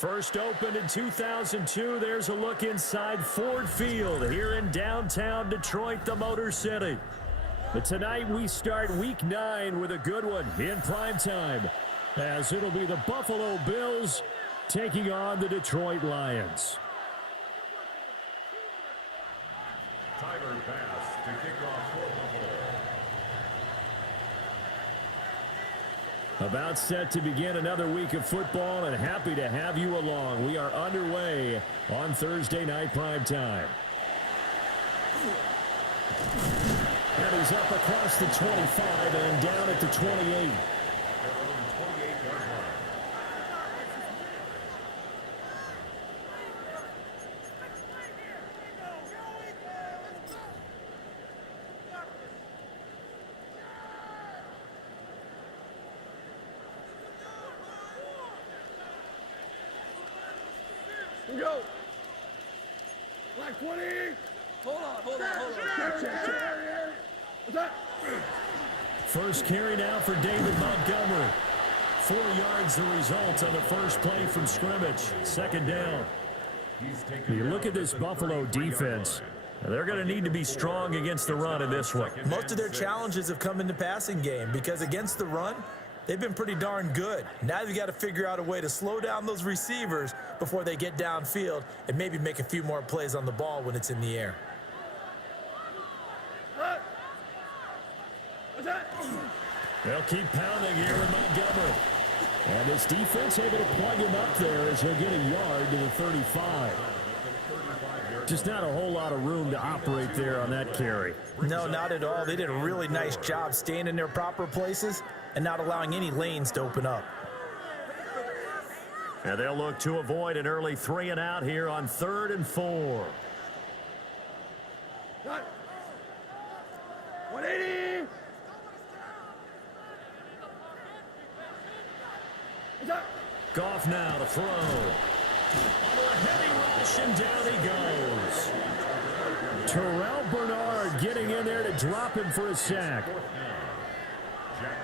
First opened in 2002, there's a look inside Ford Field here in downtown Detroit, the Motor City. But tonight we start Week 9 with a good one in prime time, as it'll be the Buffalo Bills taking on the Detroit Lions. Tyler Bass to kick off for Buffalo. About set to begin another week of football, and happy to have you along. We are underway on Thursday night prime time. And he's up across the 25 and down at the 28. Go. Black 20. Hold on. What's that? First carry now for David Montgomery. 4 yards the result on the first play from scrimmage. Second down. You look at this Buffalo defense. They're going to need to be strong against the run in this one. Most of their challenges have come in the passing game because against the run, they've been pretty darn good. Now they've got to figure out a way to slow down those receivers before they get downfield and maybe make a few more plays on the ball when it's in the air. They'll keep pounding here with Montgomery. And this defense able to plug him up there as he'll get a yard to the 35. Just not a whole lot of room to operate there on that carry. No, not at all. They did a really nice job staying in their proper places and not allowing any lanes to open up. And they'll look to avoid an early 3 and out here on 3rd and 4. 180. Goff now to throw. Under a heavy rush, and down he goes. Terrell Bernard getting in there to drop him for a sack.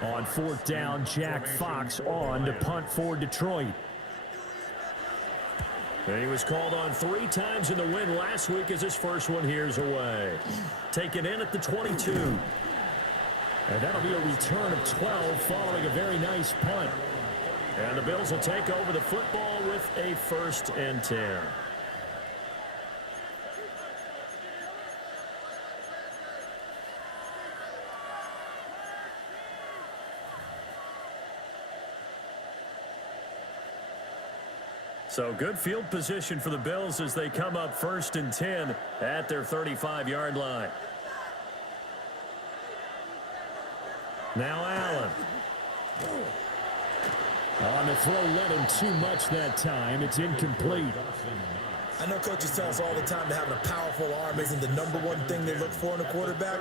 On 4th down, Jack Fox on to punt for Detroit. And he was called on 3 times in the win last week as his first one here's away. Taken in at the 22. And that'll be a return of 12 following a very nice punt. And the Bills will take over the football with a 1st and 10. So good field position for the Bills as they come up 1st and 10 at their 35-yard line. Now Allen. On the throw, let him too much that time. It's incomplete. I know coaches tell us all the time that having a powerful arm isn't the #1 thing they look for in a quarterback.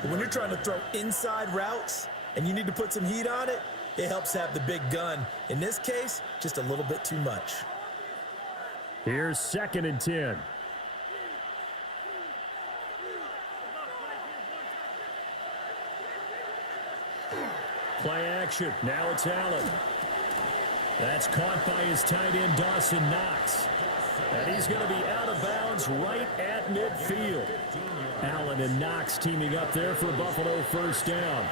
But when you're trying to throw inside routes and you need to put some heat on it, it helps have the big gun. In this case, just a little bit too much. Here's 2nd and 10. Play action. Now it's Allen. That's caught by his tight end, Dawson Knox. And he's going to be out of bounds right at midfield. Allen and Knox teaming up there for Buffalo 1st down.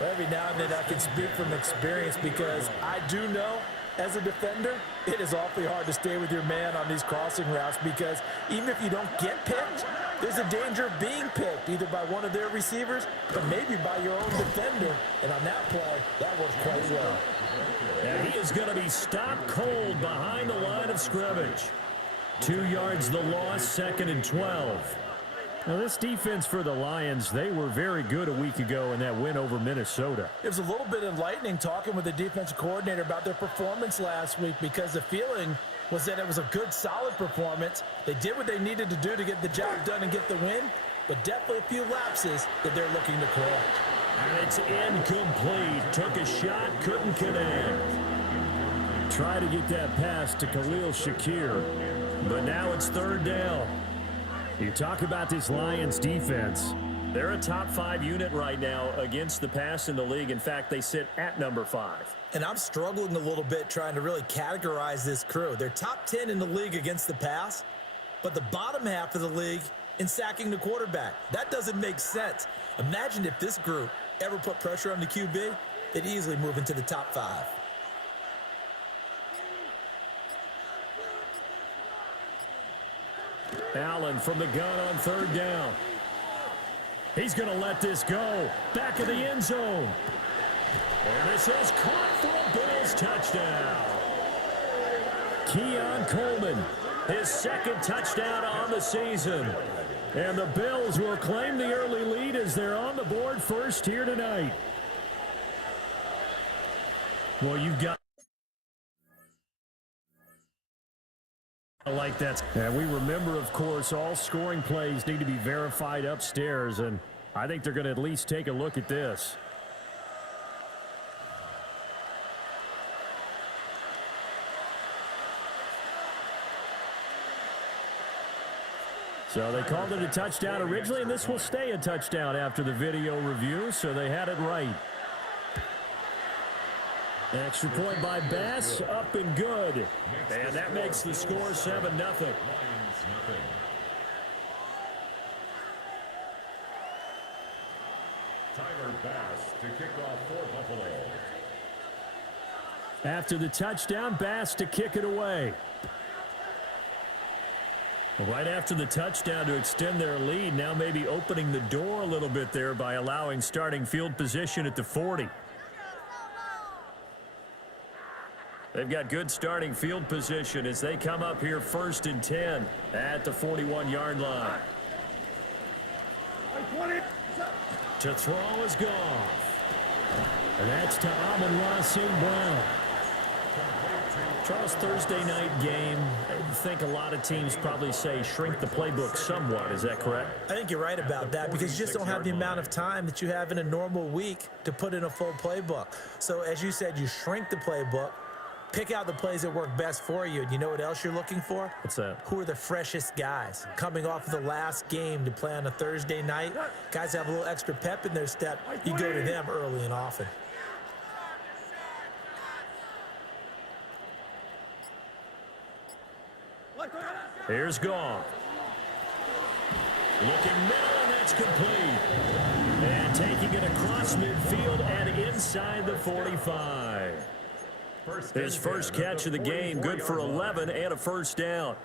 Every now and then I can speak from experience because I do know as a defender, it is awfully hard to stay with your man on these crossing routes because even if you don't get picked, there's a danger of being picked either by one of their receivers or maybe by your own defender. And on that play, that worked quite well. And he is going to be stopped cold behind the line of scrimmage. 2 yards the loss, 2nd and 12. Now, this defense for the Lions, they were very good a week ago in that win over Minnesota. It was a little bit enlightening talking with the defensive coordinator about their performance last week because the feeling was that it was a good, solid performance. They did what they needed to do to get the job done and get the win, but definitely a few lapses that they're looking to correct. And it's incomplete. Took a shot, couldn't connect. Try to get that pass to Khalil Shakir, but now it's 3rd down. You talk about this Lions defense. They're a top 5 unit right now against the pass in the league. In fact, they sit at number 5. And I'm struggling a little bit trying to really categorize this crew. They're top 10 in the league against the pass, but the bottom half of the league in sacking the quarterback. That doesn't make sense. Imagine if this group ever put pressure on the QB, they'd easily move into the top 5. Allen from the gun on 3rd down. He's going to let this go. Back of the end zone. And this is caught for a Bills touchdown. Keon Coleman, his 2nd touchdown on the season. And the Bills will claim the early lead as they're on the board first here tonight. Well, you've got like that. And we remember, of course, all scoring plays need to be verified upstairs, and I think they're going to at least take a look at this. So they called it a touchdown originally, and this will stay a touchdown after the video review, so they had it right. Extra point by Bass, up and good. And that makes the score 7-0. Tyler Bass to kick off for Buffalo. After the touchdown, Bass to kick it away. Right after the touchdown to extend their lead, now maybe opening the door a little bit there by allowing starting field position at the 40. They've got good starting field position as they come up here 1st and 10 at the 41-yard line. To throw is Goff. And that's to Amon-Ra St. Brown. Charles, Thursday night game, I think a lot of teams probably say shrink the playbook somewhat. Is that correct? I think you're right about that because you just don't have the amount of time that you have in a normal week to put in a full playbook. So as you said, you shrink the playbook, pick out the plays that work best for you. And you know what else you're looking for? What's that? Who are the freshest guys coming off of the last game to play on a Thursday night? Guys have a little extra pep in their step. You go to them early and often. Here's Goff. Looking middle, and that's complete. And taking it across midfield and inside the 45. His first catch of the game, good for 11 and a first down.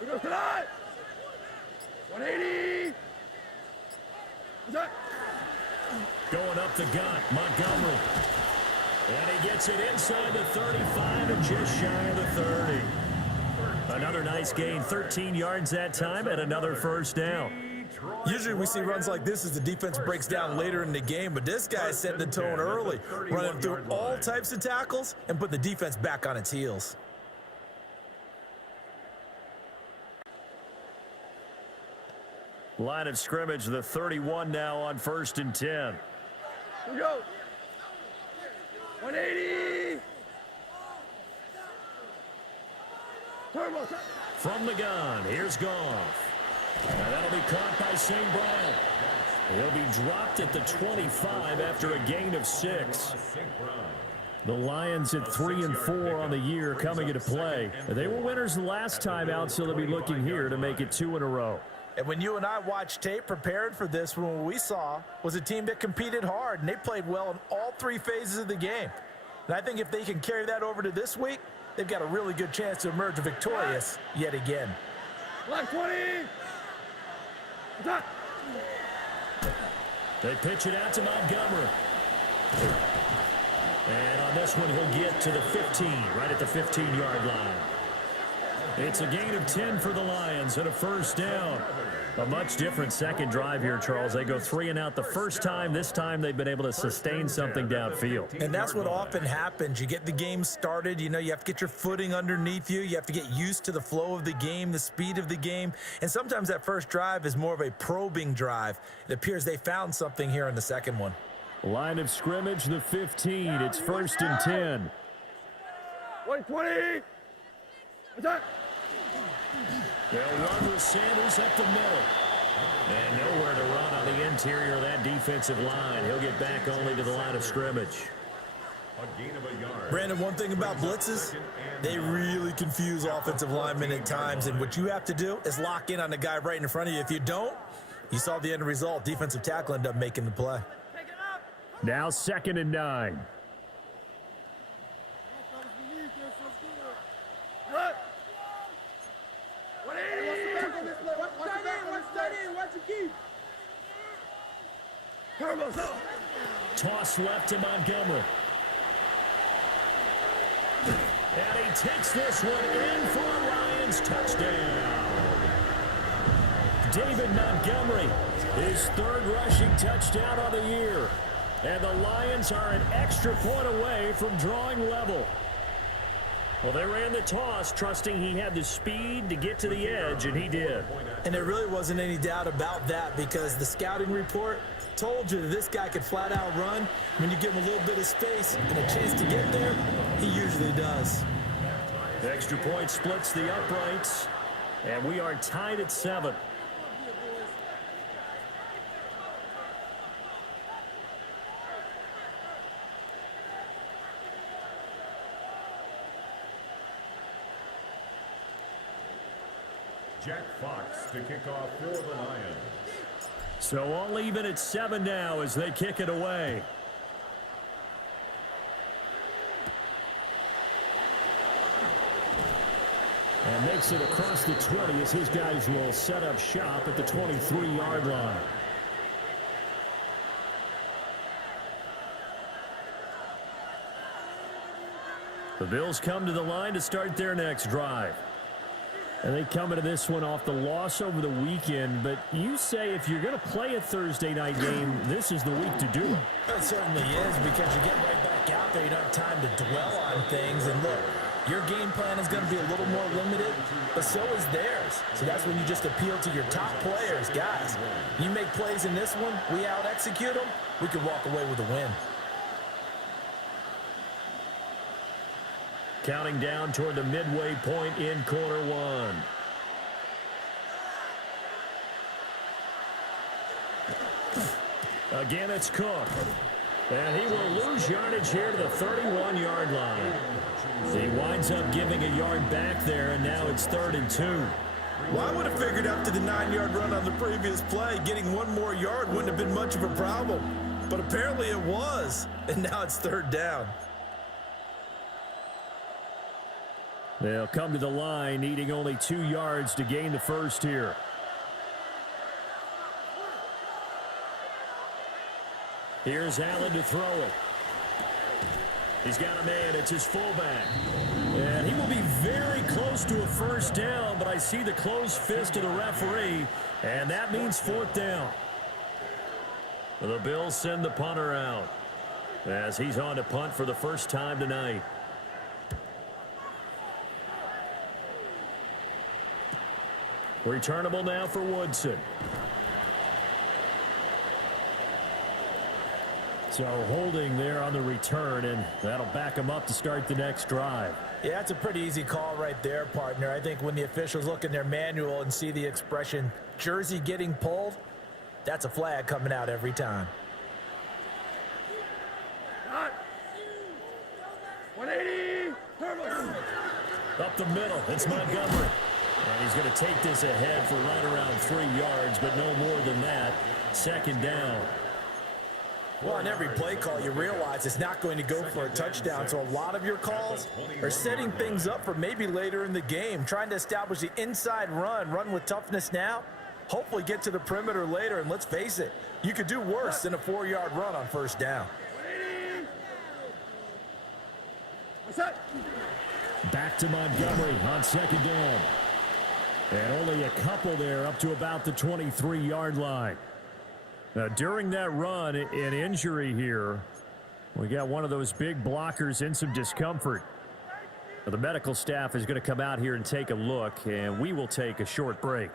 We go tonight. 180. Going up the gut, Montgomery. And he gets it inside the 35 and just shy of the 30. Another nice gain, 13 yards that time, and another first down. Usually we see runs like this as the defense breaks down later in the game, but this guy's setting the tone early, running through all types of tackles and put the defense back on its heels. Line of scrimmage, the 31 now on 1st and 10. Here we go. 180. Turbo. From the gun, here's Goff. And that'll be caught by St. Brown. He'll be dropped at the 25 after a gain of 6. The Lions at 3-4 on the year coming into play. They were winners the last time out, so they'll be looking here to make it 2 in a row. And when you and I watched tape prepared for this one, what we saw was a team that competed hard, and they played well in all 3 phases of the game. And I think if they can carry that over to this week, they've got a really good chance to emerge victorious yet again. Black 20. Attack. They pitch it out to Montgomery. And on this one, he'll get to the 15, right at the 15-yard line. It's a gain of 10 for the Lions and a first down. A much different second drive here, Charles. They go 3 and out the first time. This time they've been able to sustain something downfield. And that's what often happens. You get the game started. You know, you have to get your footing underneath you. You have to get used to the flow of the game, the speed of the game. And sometimes that first drive is more of a probing drive. It appears they found something here in the second one. Line of scrimmage, the 15. It's first and 10. 20. Attack. They'll run with Sanders up the middle. And nowhere to run on the interior of that defensive line. He'll get back only to the line of scrimmage. A gain of a yard. Brandon, one thing about blitzes, they really confuse offensive linemen at times. And what you have to do is lock in on the guy right in front of you. If you don't, you saw the end result. Defensive tackle ended up making the play. Now 2nd and 9. Toss left to Montgomery. And he takes this one in for a Lions touchdown. David Montgomery, his 3rd rushing touchdown of the year. And the Lions are an extra point away from drawing level. Well, they ran the toss, trusting he had the speed to get to the edge, and he did. And there really wasn't any doubt about that because the scouting report told you that this guy could flat out run. When you give him a little bit of space and a chance to get there, he usually does. The extra point splits the uprights, and we are tied at 7. Jack Fox to kick off for the Lions. So all even at 7 now as they kick it away. And makes it across the 20 as his guys will set up shop at the 23-yard line. The Bills come to the line to start their next drive. And they come into this one off the loss over the weekend. But you say if you're going to play a Thursday night game, this is the week to do it. It certainly is because you get right back out there. You don't have time to dwell on things. And look, your game plan is going to be a little more limited, but so is theirs. So that's when you just appeal to your top players. Guys, you make plays in this one, we out-execute them, we can walk away with a win. Counting down toward the midway point in quarter 1. Again, it's Cook. And he will lose yardage here to the 31-yard line. He winds up giving a yard back there, and now it's 3rd and 2. Well, I would have figured after the 9-yard run on the previous play, getting 1 more yard wouldn't have been much of a problem. But apparently it was, and now it's 3rd down. They'll come to the line, needing only 2 yards to gain the first here. Here's Allen to throw it. He's got a man. It's his fullback. And he will be very close to a first down, but I see the closed fist of the referee, and that means 4th down. The Bills send the punter out as he's on to punt for the first time tonight. Returnable now for Woodson. So holding there on the return, and that'll back him up to start the next drive. Yeah, that's a pretty easy call right there, partner. I think when the officials look in their manual and see the expression jersey getting pulled, that's a flag coming out every time. 180. Up the middle, it's Montgomery. And he's going to take this ahead for right around 3 yards, but no more than that. 2nd down. Well, on every play call, you realize it's not going to go for a touchdown. So a lot of your calls are setting things up for maybe later in the game, trying to establish the inside run with toughness now, hopefully get to the perimeter later. And let's face it, you could do worse than a 4-yard run on first down. Back to Montgomery on second down. And only a couple there up to about the 23-yard line. Now, during that run, an injury here. We got one of those big blockers in some discomfort. Now, the medical staff is going to come out here and take a look, and we will take a short break.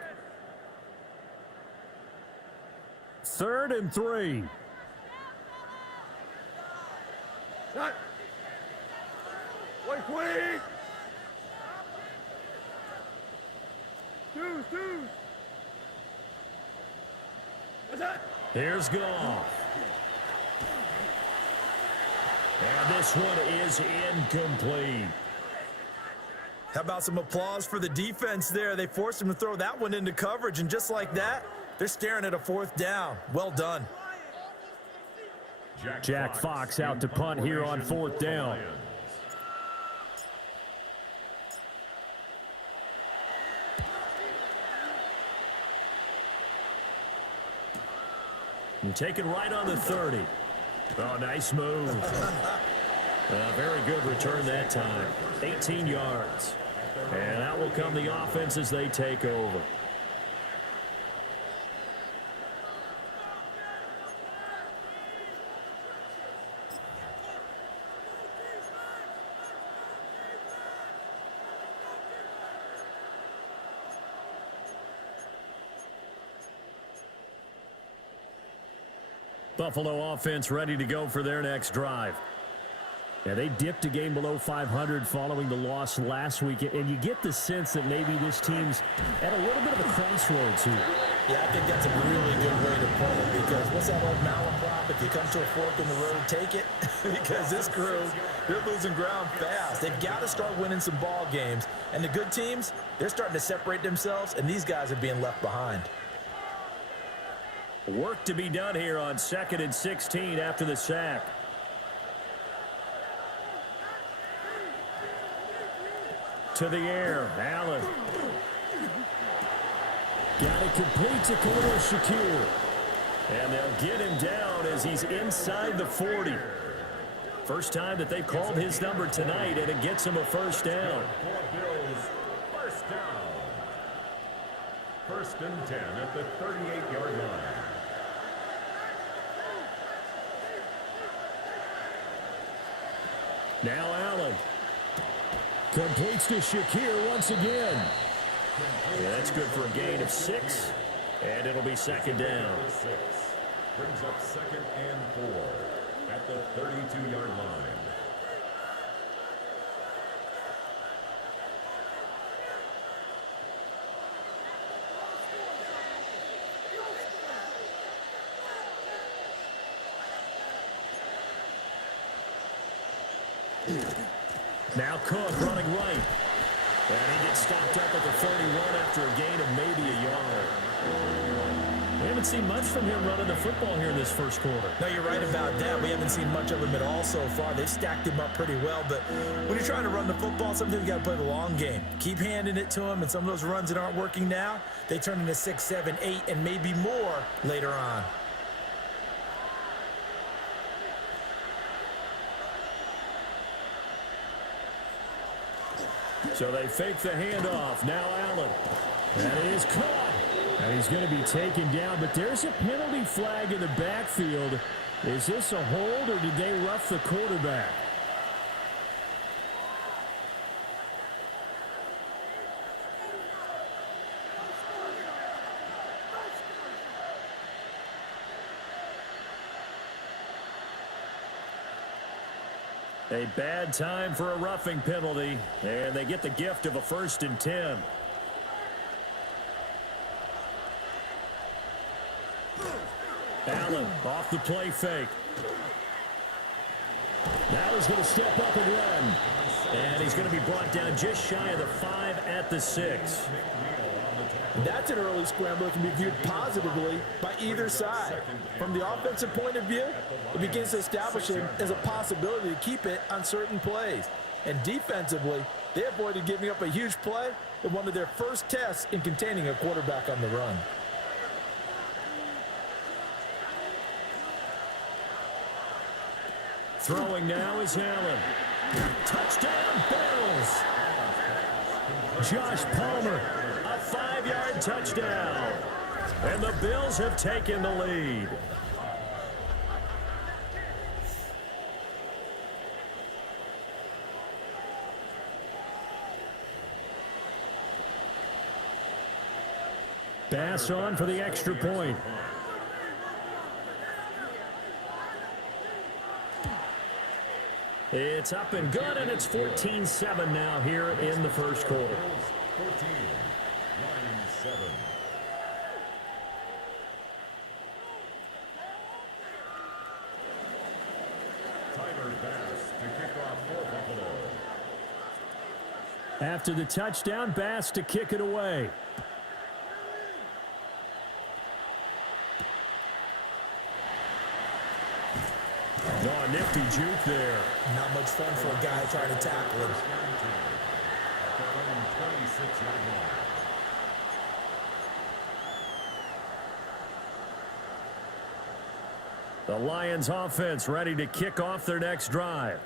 3rd and 3. Shot. 120. Two. What's that? Here's Goff. And this one is incomplete. How about some applause for the defense there? They forced him to throw that one into coverage, and just like that, they're staring at a 4th down. Well done. Jack Fox out to punt here on 4th down. And take it right on the 30. Oh, nice move. Very good return that time. 18 yards. And out will come the offense as they take over. Buffalo offense ready to go for their next drive. Yeah, they dipped a game below 500 following the loss last week, and you get the sense that maybe this team's at a little bit of a crossroads here. Yeah, I think that's a really good way to put it, because what's that old malaprop? If you come to a fork in the road, take it. Because this crew, they're losing ground fast. They've got to start winning some ball games. And the good teams, they're starting to separate themselves, and these guys are being left behind. Work to be done here on 2nd and 16 after the sack. To the air, Allen. Got it complete to Khalil Shakir. And they'll get him down as he's inside the 40. First time that they've called his number tonight, and it gets him a 1st down. First down. 1st and 10 at the 38-yard line. Now Allen. Completes to Shakir once again. Yeah, that's good for a gain of 6. And it'll be 2nd down. Brings up 2nd and 4 at the 32-yard line. Now Cook running right. And he gets stopped up at the 31 after a gain of maybe a yard. We haven't seen much from him running the football here in this first quarter. No, you're right about that. We haven't seen much of him at all so far. They've stacked him up pretty well. But when you're trying to run the football, sometimes you got to play the long game. Keep handing it to him, and some of those runs that aren't working now, they turn into 6, 7, 8, and maybe more later on. So they fake the handoff. Now Allen. And it is caught. And he's going to be taken down. But there's a penalty flag in the backfield. Is this a hold, or did they rough the quarterback? A bad time for a roughing penalty, and they get the gift of a 1st and 10. Allen off the play fake. Now he's going to step up and run. And he's going to be brought down just shy of the 5 at the 6. That's an early scramble that can be viewed positively by either side. From the offensive point of view, it begins to establish him as a possibility to keep it on certain plays. And defensively, they avoided giving up a huge play in one of their first tests in containing a quarterback on the run. Throwing now is Allen. Touchdown, Bills. Josh Palmer, a 5-yard touchdown. And the Bills have taken the lead. Pass on for the extra point. It's up and good, and it's 14-7 now here in the first quarter. 14, 9-7. Tyler Bass to kick off for Buffalo. After the touchdown, Bass to kick it away. Oh, nifty juke there. Not much fun for a guy trying to tackle him. 26-yard line. The Lions offense ready to kick off their next drive.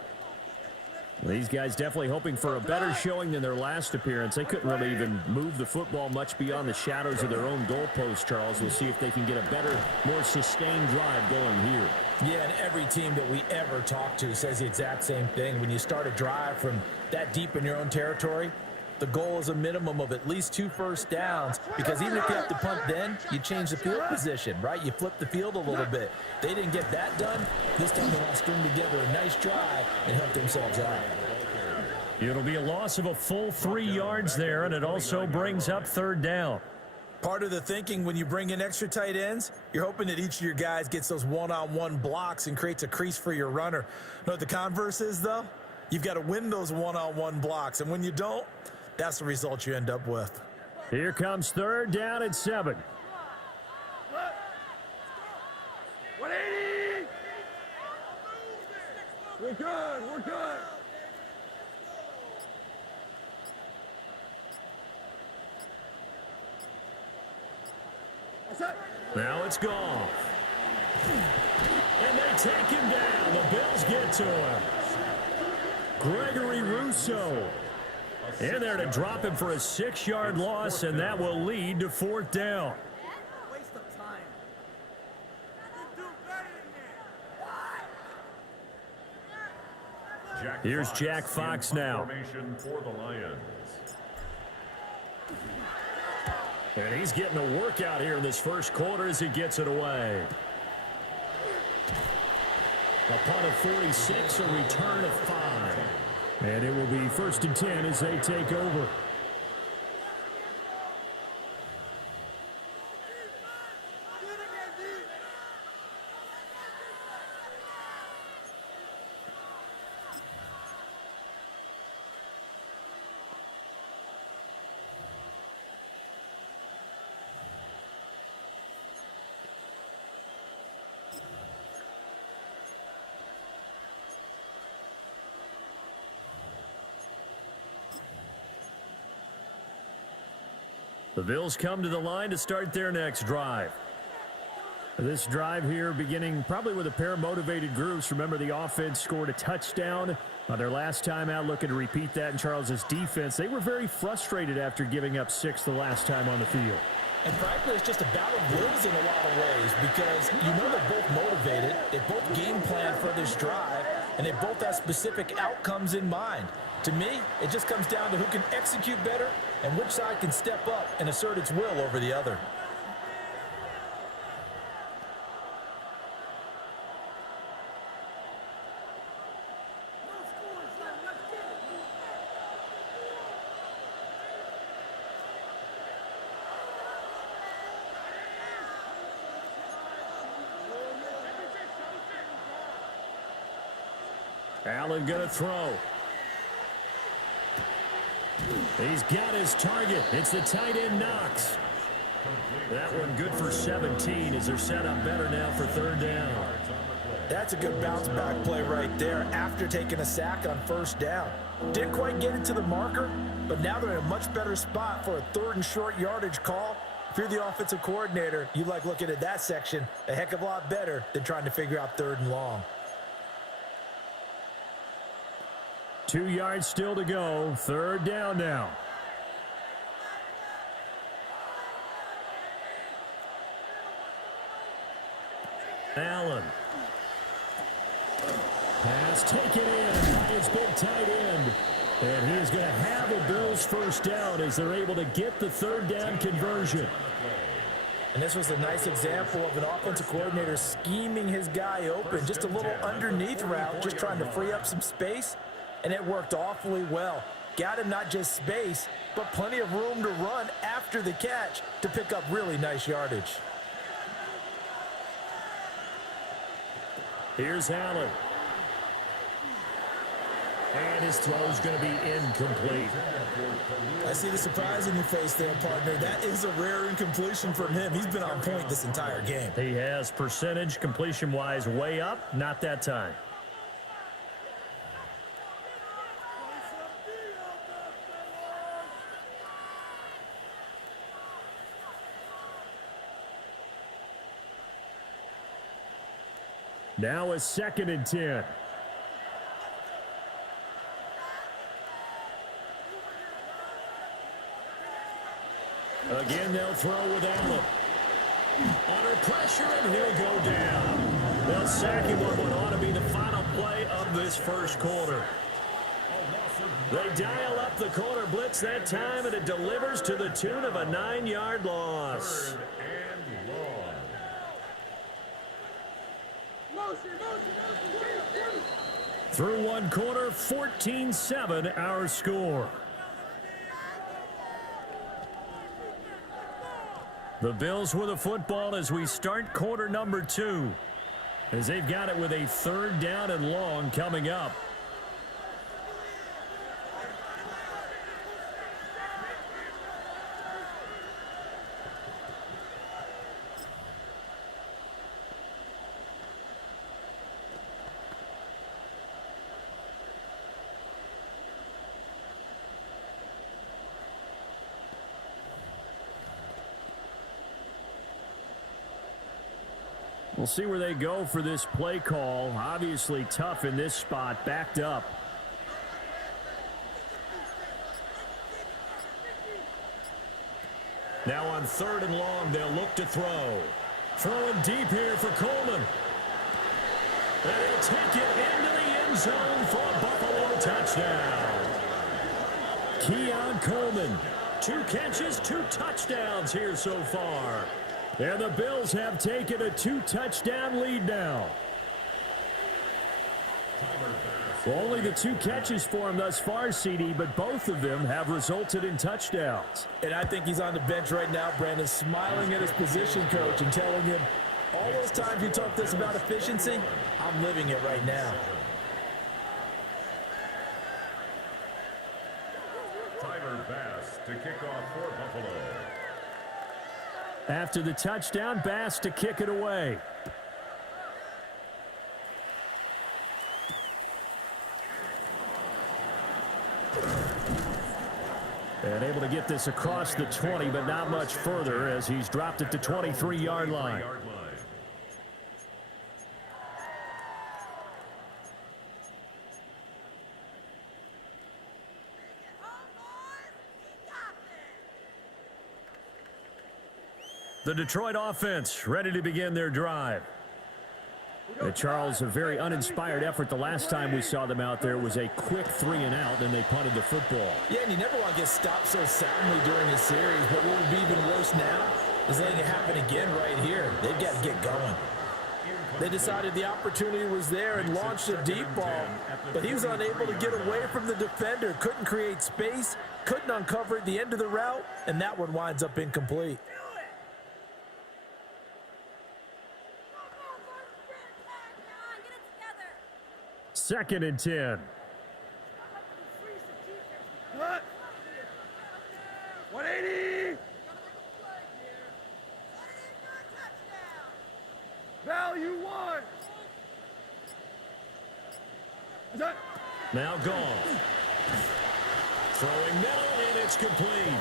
These guys definitely hoping for a better showing than their last appearance. They couldn't really even move the football much beyond the shadows of their own goalpost, Charles. We'll see if they can get a better, more sustained drive going here. Yeah, and every team that we ever talk to says the exact same thing. When you start a drive from that deep in your own territory, the goal is a minimum of at least 2 first downs, because even if you have to punt then, you change the field position, right? You flip the field a little bit. They didn't get that done. This time they want to string together a nice drive and help themselves out. It'll be a loss of a full 3 yards there, and it also brings up third down. Part of the thinking when you bring in extra tight ends, you're hoping that each of your guys gets those one-on-one blocks and creates a crease for your runner. You know what the converse is, though? You've got to win those one-on-one blocks, and when you don't, that's the result you end up with. Here comes third down and 7. 180! We're good, we're good. That's it. Now it's gone. And they take him down. The Bills get to him. Gregory Rousseau in there to drop him for a 6-yard loss, and that will lead to fourth down. Waste of time. You do better than that. Here's Jack Fox now. Formation for the Lions. And he's getting a workout here in this first quarter as he gets it away. A punt of 46, a return of 5. And it will be 1st and 10 as they take over. The Bills come to the line to start their next drive. This drive here beginning probably with a pair of motivated groups. Remember, the offense scored a touchdown on their last time out, looking to repeat that in Charles's defense. They were very frustrated after giving up 6 the last time on the field. And frankly, it's just a battle of wills in a lot of ways, because you know they're both motivated, they both game plan for this drive, and they both have specific outcomes in mind. To me, it just comes down to who can execute better and which side can step up and assert its will over the other. Allen gonna throw. He's got his target. It's the tight end Knox. That one good for 17 as they're set up better now for third down. That's a good bounce back play right there after taking a sack on first down. Didn't quite get it to the marker, but now they're in a much better spot for a 3rd and short yardage call. If you're the offensive coordinator, you like looking at that section a heck of a lot better than trying to figure out 3rd and long. 2 yards still to go. Third down now. Allen. Pass taken in by his big tight end. And he is going to have a Bills first down as they're able to get the third down conversion. And this was a nice example of an offensive coordinator scheming his guy open. Just a little underneath route, just trying to free up some space. And it worked awfully well. Got him not just space, but plenty of room to run after the catch to pick up really nice yardage. Here's Allen. And his throw is going to be incomplete. I see the surprise in your face there, partner. That is a rare incompletion from him. He's been on point this entire game. He has percentage completion-wise way up, not that time. Now a 2nd and 10. Again, they'll throw with Allen. Under pressure, and he'll go down. They'll sack him on what ought to be the final play of this first quarter. They dial up the corner blitz that time, and it delivers to the tune of a 9-yard loss. Through one quarter, 14-7 our score. The Bills with a football as we start quarter number 2. As they've got it with a third down and long coming up. We'll see where they go for this play call. Obviously tough in this spot, backed up. Now on 3rd and long, they'll look to throw. Throwing deep here for Coleman. And he'll take it into the end zone for a Buffalo touchdown. Keon Coleman, 2 catches, 2 touchdowns here so far. And the Bills have taken a 2-touchdown lead now. Well, only the 2 catches for him thus far, CD, but both of them have resulted in touchdowns. And I think he's on the bench right now, Brandon, smiling at his position coach and telling him, all those times you talked this about efficiency, I'm living it right now. Tyler Bass to kick off for Buffalo. After the touchdown, Bass to kick it away. And able to get this across the 20, but not much further as he's dropped it to 23-yard line. The Detroit offense ready to begin their drive. Charles, a very uninspired effort. The last time we saw them out there was a quick 3-and-out, and they punted the football. Yeah, and you never want to get stopped so soundly during a series, but what would be even worse now is letting it happen again right here. They've got to get going. They decided the opportunity was there and launched a deep ball, but he was unable to get away from the defender, couldn't create space, couldn't uncover at the end of the route, and that one winds up incomplete. 2nd and 10. What? 180. Value 1. Now gone. Throwing middle, and it's complete.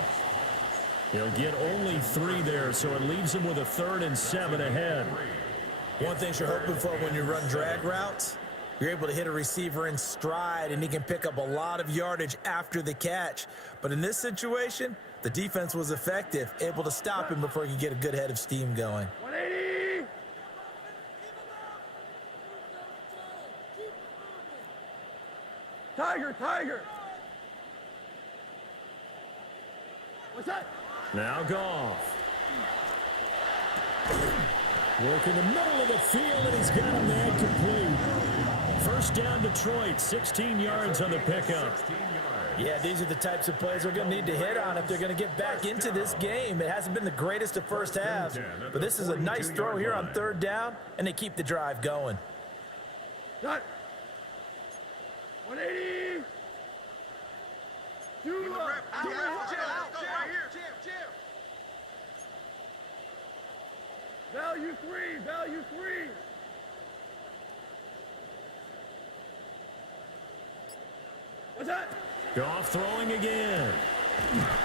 He'll get only 3 there, so it leaves him with a 3rd and 7 ahead. One thing you're hoping for when you run drag routes, You're able to hit a receiver in stride, and he can pick up a lot of yardage after the catch. But in this situation, the defense was effective, able to stop him before he could get a good head of steam going. 180. Tiger, tiger. What's that? Now Goff. Work in the middle of the field, and he's got a man complete. First down, Detroit, 16 yards on the pickup. Yeah, these are the types of plays they're going to need to hit on if they're going to get back into this game. It hasn't been the greatest of first halves, but this is a nice throw here on third down, and they keep the drive going. Cut. 180. Two up. Out, right here. Jam. Value three. What's that? Goff throwing again.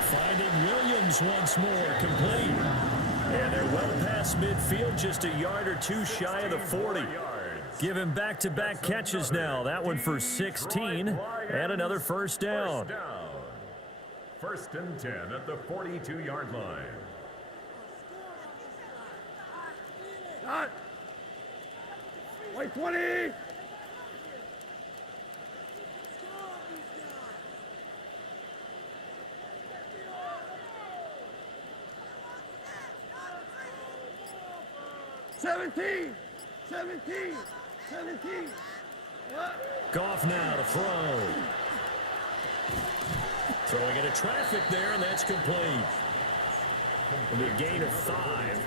Finding Williams once more, complete. And they're well past midfield, just a yard or two shy of the 40. Give him back-to-back catches now. That one for 16, and another first down. First and 10 at the 42-yard line. Cut. White 20. Seventeen. Goff now to throw. Throwing into traffic there, and that's complete. It'll be a gain of 5,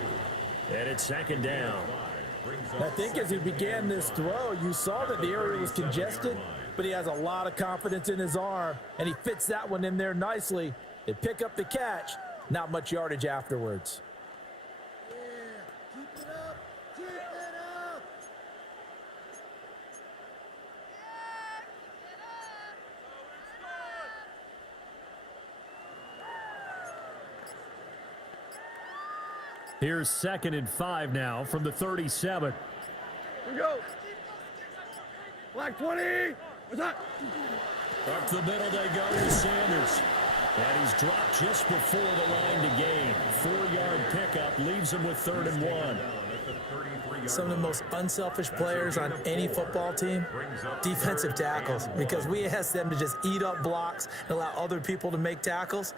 and it's second down. I think as he began this throw, you saw that the area was congested, but he has a lot of confidence in his arm, and he fits that one in there nicely. They pick up the catch, not much yardage afterwards. Here's 2nd and 5 now from the 37. Here we go. Black 20. What's that? Up the middle they go with Sanders. And he's dropped just before the line to gain. 4-yard pickup leaves him with 3rd and 1. Some of the most unselfish players on any football team, defensive tackles, because we ask them to just eat up blocks and allow other people to make tackles.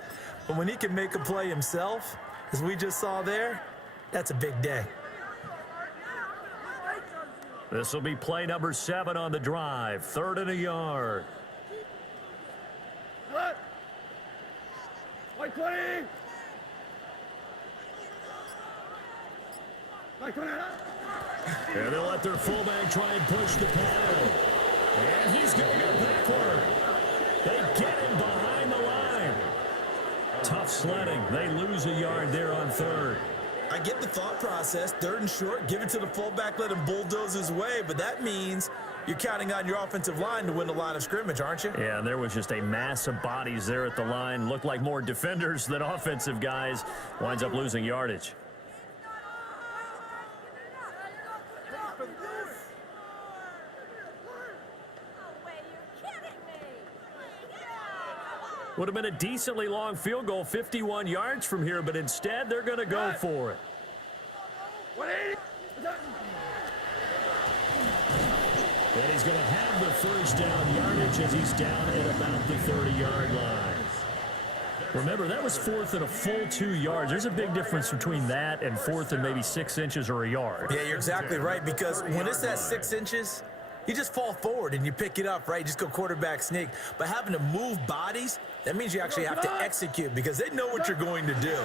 But when he can make a play himself, as we just saw there, that's a big day. This will be play number 7 on the drive. 3rd and a yard. Cut. White 20. Black 20. And they'll let their fullback try and push the paddle. And he's going to go backward. They get him behind the line. Tough sledding. They lose a yard there on 3rd. I get the thought process. 3rd and short, give it to the fullback, let him bulldoze his way, but that means you're counting on your offensive line to win the line of scrimmage, aren't you? Yeah, there was just a mass of bodies there at the line. Looked like more defenders than offensive guys. Winds up losing yardage. Would have been a decently long field goal, 51 yards from here, but instead they're going to go for it. 180. And he's going to have the first down yardage as he's down at about the 30-yard line. Remember, that was 4th and a full 2 yards. There's a big difference between that and 4th and maybe 6 inches or a yard. Yeah, you're exactly right, because when it's at 6 inches, you just fall forward and you pick it up, right? You just go quarterback sneak. But having to move bodies, that means you actually have to execute because they know what you're going to do.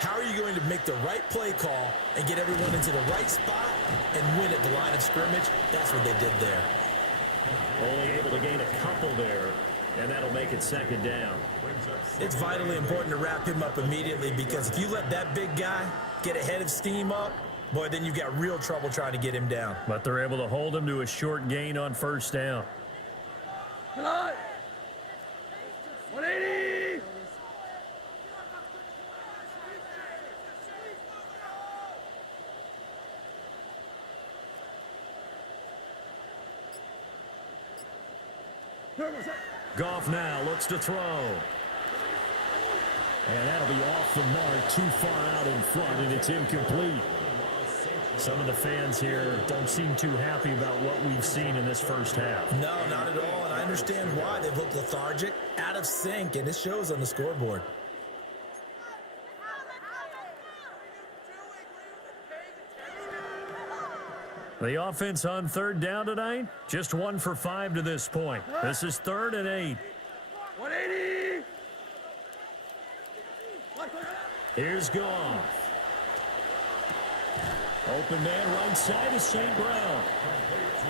How are you going to make the right play call and get everyone into the right spot and win at the line of scrimmage? That's what they did there. Only able to gain a couple there, and that'll make it 2nd down. It's vitally important to wrap him up immediately because if you let that big guy get a head of steam up, boy, then you've got real trouble trying to get him down. But they're able to hold him to a short gain on 1st down. 180. Goff now looks to throw. And that'll be off the mark, too far out in front, and it's incomplete. Some of the fans here don't seem too happy about what we've seen in this first half. No, not at all, and I understand why. They've looked lethargic, out of sync, and it shows on the scoreboard. The offense on third down tonight, just 1 for 5 to this point. This is 3rd and 8. 180. Here's Goff. Open man right side is St. Brown.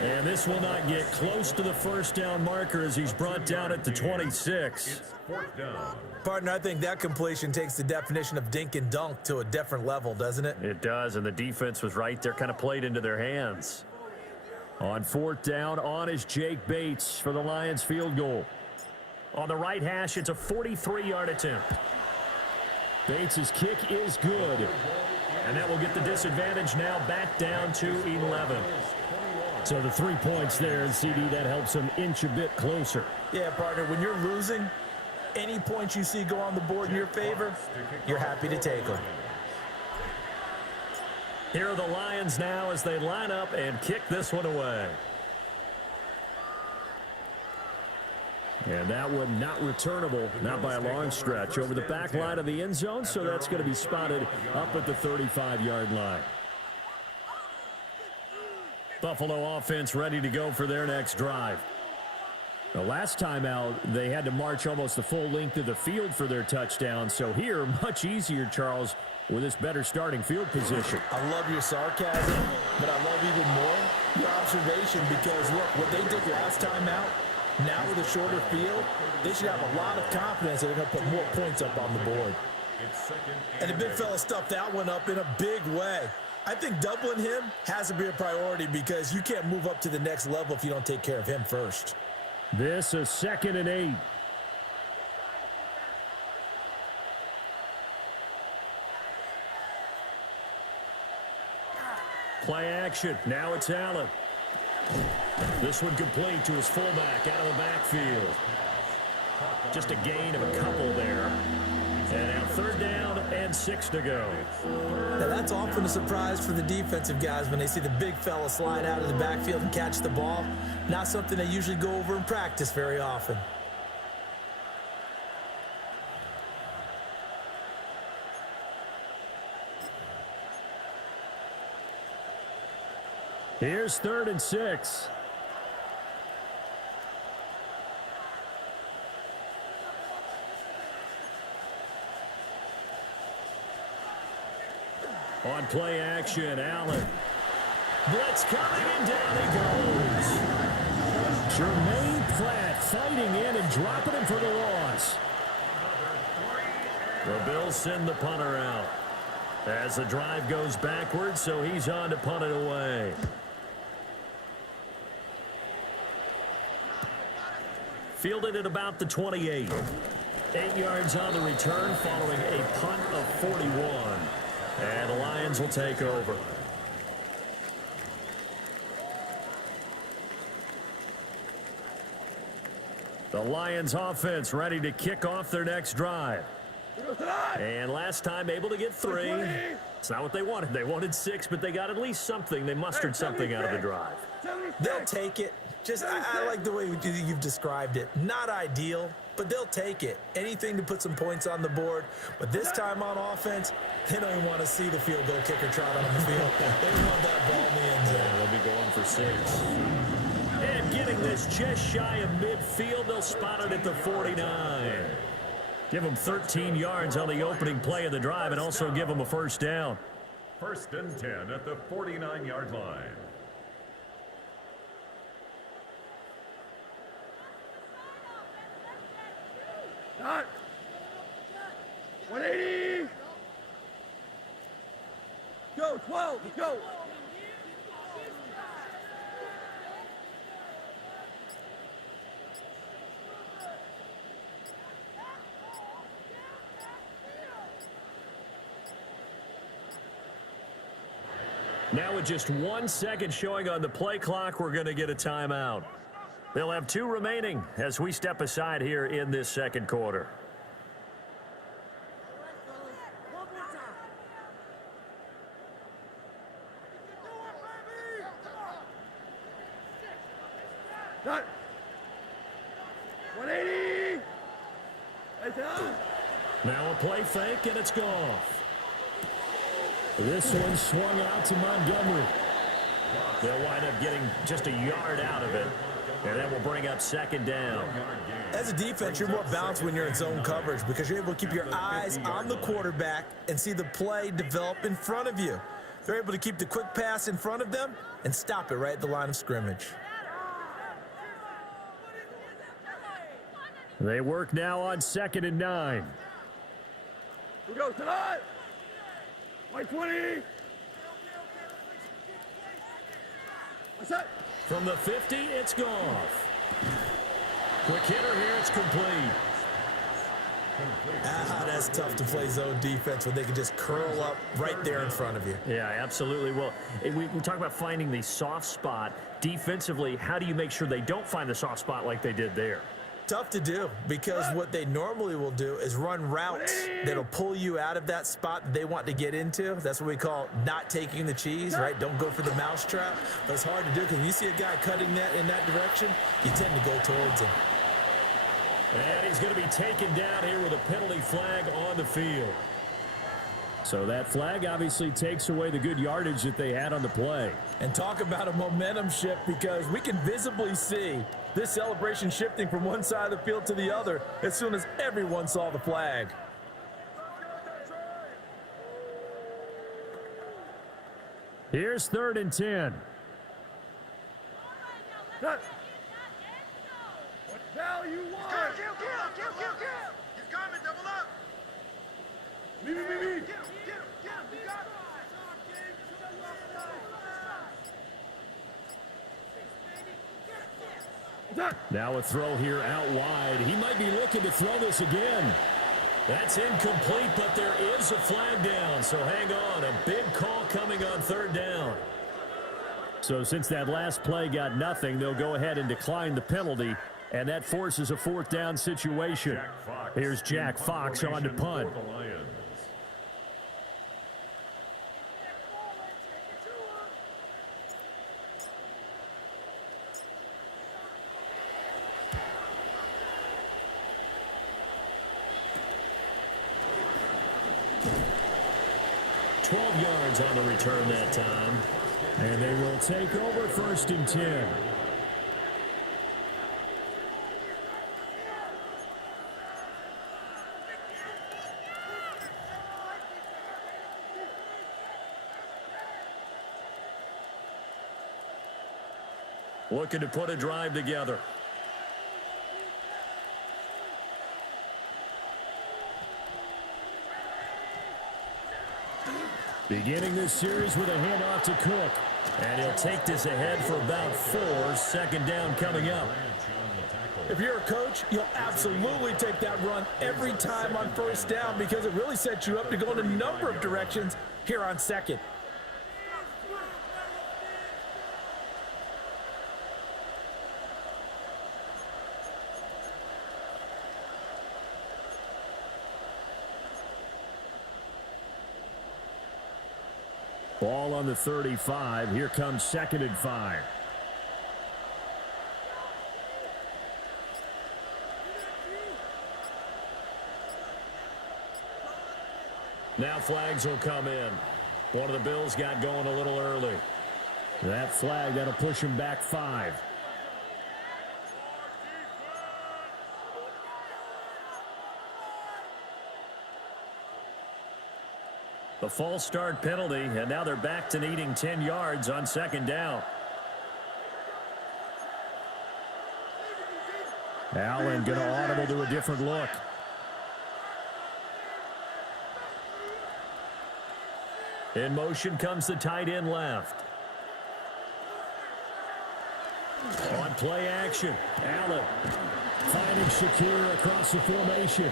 And this will not get close to the first down marker as he's brought down at the 26. It's 4th down. Partner, I think that completion takes the definition of dink and dunk to a different level, doesn't it? It does, and the defense was right there, kind of played into their hands. On 4th down, on is Jake Bates for the Lions field goal. On the right hash, it's a 43-yard attempt. Bates' kick is good. And that will get the disadvantage now back down to 11. So the 3 points there, and CD, that helps them inch a bit closer. Yeah, partner, when you're losing, any points you see go on the board in your favor, you're happy to take them. Here are the Lions now as they line up and kick this one away. And that one not returnable, not by a long stretch, over the back line of the end zone, so that's going to be spotted up at the 35-yard line. Buffalo offense ready to go for their next drive. The last time out, they had to march almost the full length of the field for their touchdown, so here, much easier, Charles, with this better starting field position. I love your sarcasm, but I love even more your observation because, look, what they did last time out, now with a shorter field, they should have a lot of confidence that they're going to put more points up on the board. And the big fella stuffed that one up in a big way. I think doubling him has to be a priority because you can't move up to the next level if you don't take care of him first. This is 2nd and 8. Play action. Now it's Allen. This one complete to his fullback out of the backfield. Just a gain of a couple there. And now 3rd down and 6 to go. Now that's often a surprise for the defensive guys when they see the big fella slide out of the backfield and catch the ball. Not something they usually go over in practice very often. Here's 3rd and 6. On play action, Allen. Blitz coming, and down he goes. Jermaine Pratt fighting in and dropping him for the loss. The Bills send the punter out as the drive goes backwards, so he's on to punt it away. Fielded at about the 28. 8 yards on the return following a punt of 41. And the Lions will take over. The Lions offense ready to kick off their next drive. And last time able to get 3. It's not what they wanted. They wanted 6, but they got at least something. They mustered something out of the drive. They'll take it. Just, I like the way you've described it. Not ideal, but they'll take it. Anything to put some points on the board. But this time on offense, they don't even want to see the field goal kicker trot on the field. They want that ball in the end zone. Yeah, they'll be going for 6. And getting this just shy of midfield, they'll spot it at the 49. Give them 13 yards on the opening play of the drive and also give them a first down. 1st and 10 at the 49-yard line. Start. 180. Go, 12. Let's go. Now with just 1 second showing on the play clock, we're going to get a timeout. They'll have 2 remaining as we step aside here in this second quarter. Not 180. Now a play fake, and it's gone. This one swung out to Montgomery. They'll wind up getting just a yard out of it, and that will bring up second down. As a defense, you're more balanced when you're in zone coverage because you're able to keep your eyes on the quarterback and see the play develop in front of you. They're able to keep the quick pass in front of them and stop it right at the line of scrimmage. They work now on 2nd and 9. Who goes tonight? White 20. What's that? From the 50, it's Goff. Quick hitter here, it's complete. That's tough to play zone defense when they can just curl up right there in front of you. Yeah, absolutely. Well, we talk about finding the soft spot. Defensively, how do you make sure they don't find the soft spot like they did there? Tough to do because what they normally will do is run routes that'll pull you out of that spot that they want to get into. That's what we call not taking the cheese, right? Don't go for the mousetrap. But it's hard to do because when you see a guy cutting that in that direction, you tend to go towards him. And he's going to be taken down here with a penalty flag on the field. So that flag obviously takes away the good yardage that they had on the play. And talk about a momentum shift because we can visibly see this celebration shifting from one side of the field to the other as soon as everyone saw the flag. Here's 3rd and 10. What value one? Kill. He's coming, double up. Me. Get him. You got him. Now a throw here out wide. He might be looking to throw this again. That's incomplete, but there is a flag down, so hang on. A big call coming on 3rd down. So since that last play got nothing, they'll go ahead and decline the penalty, and that forces a 4th down situation. Here's Jack Fox on to punt. 12 yards on the return that time. And they will take over 1st and 10. Looking to put a drive together. Beginning this series with a handoff to Cook. And he'll take this ahead for about 4. 2nd down coming up. If you're a coach, you'll absolutely take that run every time on 1st down because it really sets you up to go in a number of directions here on 2nd. Ball on the 35. Here comes 2nd and 5. Now flags will come in. One of the Bills got going a little early. That flag, that'll push him back 5. The false start penalty, and now they're back to needing 10 yards on 2nd down. Allen going to audible to a different look. In motion comes the tight end left. On play action, Allen finding Shakir across the formation.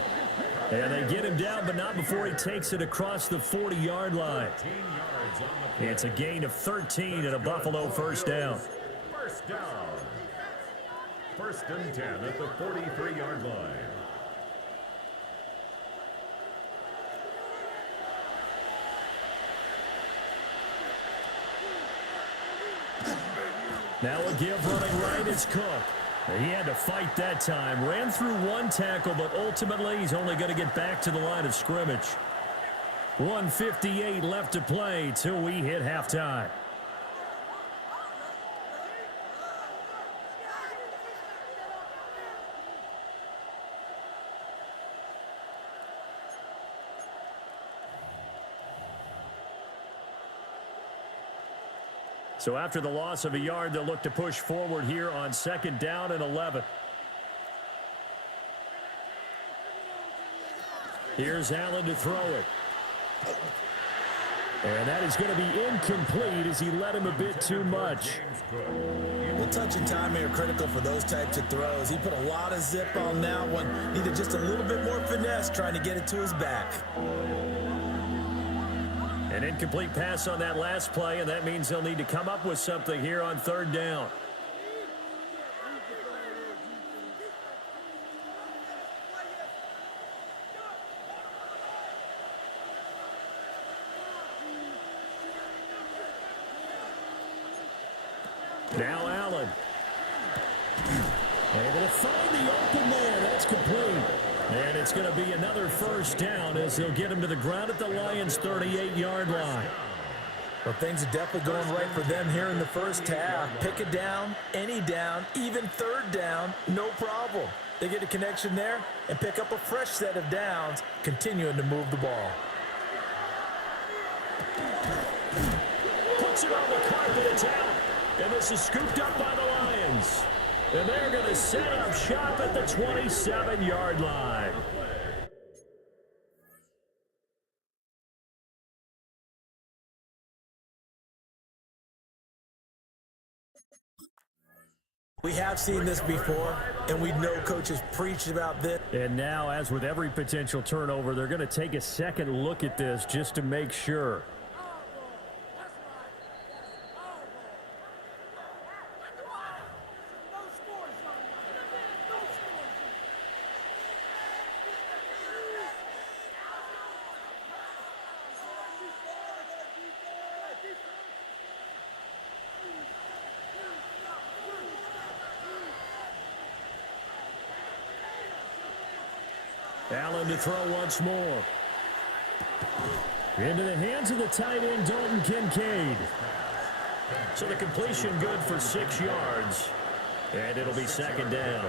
And they get him down, but not before he takes it across the 40-yard line. It's a gain of 13 and a Buffalo 1st down. First and 10 at the 43-yard line. Now a give running right is Cook. He had to fight that time. Ran through one tackle, but ultimately he's only going to get back to the line of scrimmage. 1:58 left to play till we hit halftime. So after the loss of a yard, they'll look to push forward here on 2nd down and 11. Here's Allen to throw it. And that is going to be incomplete as he led him a bit too much. Well, touch and timing are critical for those types of throws. He put a lot of zip on that one. Needed just a little bit more finesse trying to get it to his back. An incomplete pass on that last play, and that means they'll need to come up with something here on 3rd down. Now Allen. Able to find the open man. That's complete. And it's going to be another 1st down as they'll get him to the ground at the Lions' 38-yard line. Well, things are definitely going right for them here in the first half. Pick it down, any down, even 3rd down, no problem. They get a connection there and pick up a fresh set of downs, continuing to move the ball. Puts it on the carpet, it's out. And this is scooped up by the Lions. And they're going to set up shop at the 27-yard line. We have seen this before, and we know coaches preach about this. And now, as with every potential turnover, they're going to take a second look at this just to make sure. Allen to throw once more. Into the hands of the tight end, Dalton Kincaid. So the completion good for 6 yards. And it'll be 2nd down.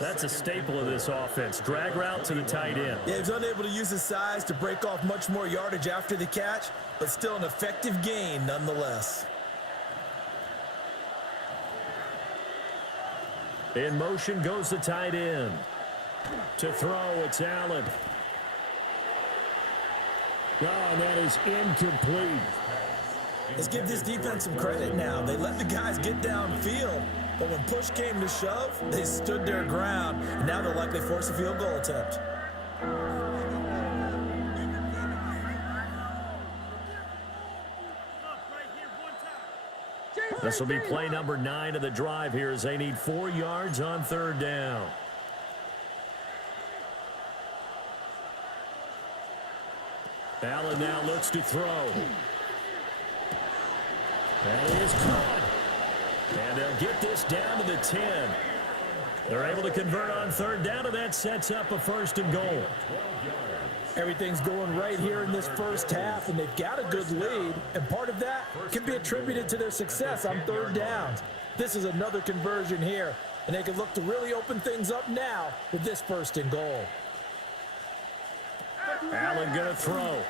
That's a staple of this offense. Drag route to the tight end. Yeah, he's unable to use his size to break off much more yardage after the catch, but still an effective gain nonetheless. In motion goes the tight end. To throw, it's Allen. Oh, and that is incomplete. Let's give this defense some credit now. They let the guys get downfield, but when push came to shove, they stood their ground, and now they'll likely force a field goal attempt. This will be play number 9 of the drive here as they need 4 yards on 3rd down. Allen now looks to throw. And he is caught. And they'll get this down to the 10. They're able to convert on 3rd down, and that sets up a 1st and goal. Everything's going right here in this first half, and they've got a good lead, and part of that can be attributed to their success on 3rd downs. This is another conversion here, and they can look to really open things up now with this 1st and goal. Allen going to throw.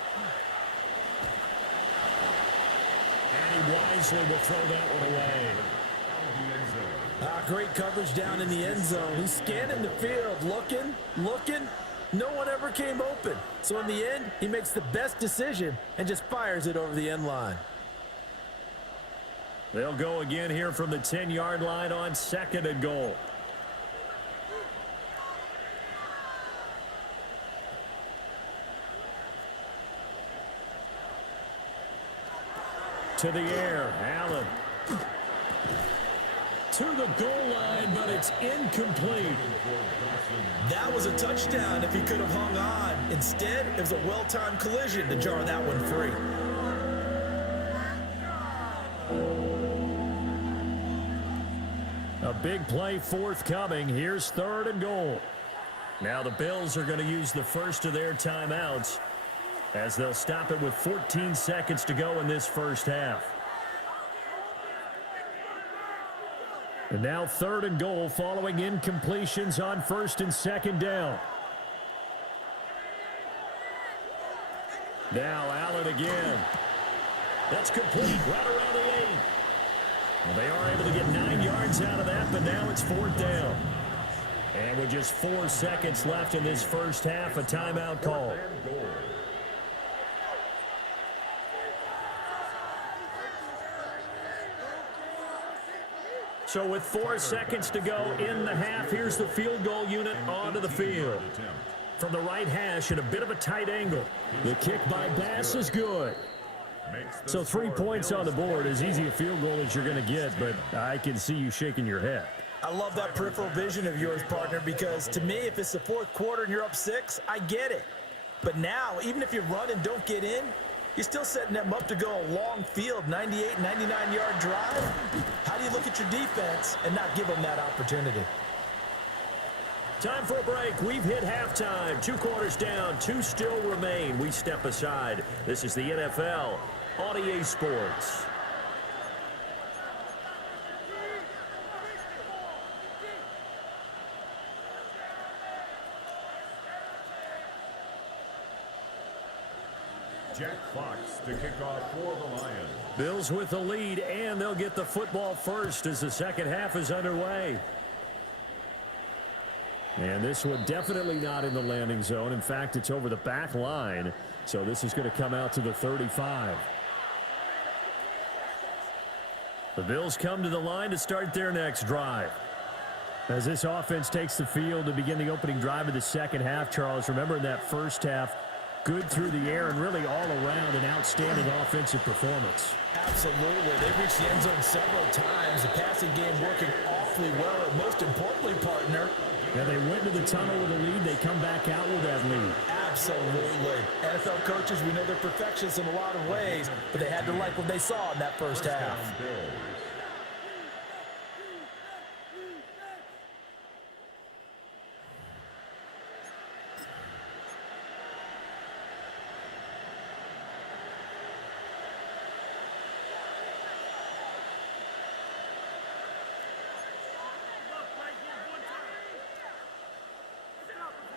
And he wisely will throw that one away. Great coverage down in the end zone. He's scanning the field, looking. No one ever came open. So in the end, he makes the best decision and just fires it over the end line. They'll go again here from the 10-yard line on 2nd and goal. To the air, Allen. to the goal line, but it's incomplete. That was a touchdown if he could have hung on. Instead, it was a well-timed collision to jar that one free. A big play forthcoming. Here's 3rd and goal. Now the Bills are going to use the first of their timeouts as they'll stop it with 14 seconds to go in this first half. And now 3rd and goal following incompletions on 1st and 2nd down. Now Allen again. That's complete right around the 8. Well, they are able to get 9 yards out of that, but now it's 4th down. And with just 4 seconds left in this first half, a timeout call. So with 4 seconds to go in the half, here's the field goal unit onto the field. From the right hash at a bit of a tight angle. The kick by Bass is good. So 3 points on the board, as easy a field goal as you're going to get, but I can see you shaking your head. I love that peripheral vision of yours, partner, because to me, if it's the 4th quarter and you're up 6, I get it. But now, even if you run and don't get in, you're still setting them up to go a long field, 98, 99-yard drive. How do you look at your defense and not give them that opportunity? Time for a break. We've hit halftime. 2 quarters down, 2 still remain. We step aside. This is the NFL on EA Sports. Jack Fox to kick off for the Lions. Bills with the lead, and they'll get the football first as the second half is underway. And this one definitely not in the landing zone. In fact, it's over the back line. So this is going to come out to the 35. The Bills come to the line to start their next drive. As this offense takes the field to begin the opening drive of the second half, Charles, remember in that first half, good through the air and really all around an outstanding offensive performance. Absolutely. They reached the end zone several times. The passing game working awfully well. And most importantly, partner, and they went to the tunnel with a lead. They come back out with that lead. Absolutely. NFL coaches, we know they're perfectionists in a lot of ways, but they had to like what they saw in that first half.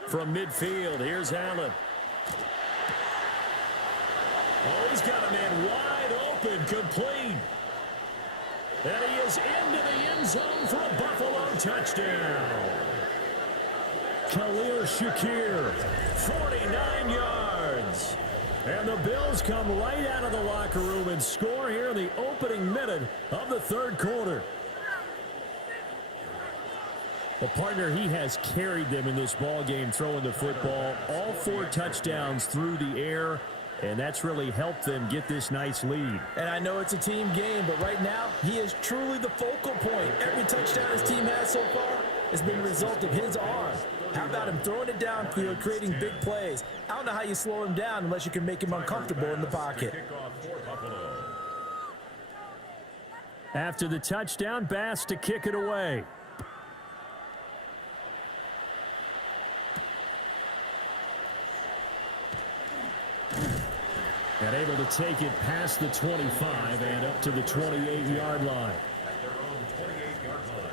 From midfield, here's Allen. Oh, he's got a man wide open, complete. And he is into the end zone for a Buffalo touchdown. Khalil Shakir, 49 yards. And the Bills come right out of the locker room and score here in the opening minute of the 3rd quarter. The partner, he has carried them in this ball game throwing the football. All 4 touchdowns through the air, and that's really helped them get this nice lead. And I know it's a team game, but right now, he is truly the focal point. Every touchdown his team has so far has been a result of his arm. How about him throwing it downfield, creating big plays? I don't know how you slow him down unless you can make him uncomfortable in the pocket. After the touchdown, Bass to kick it away. And able to take it past the 25 and up to the 28-yard line. At their own 28-yard line.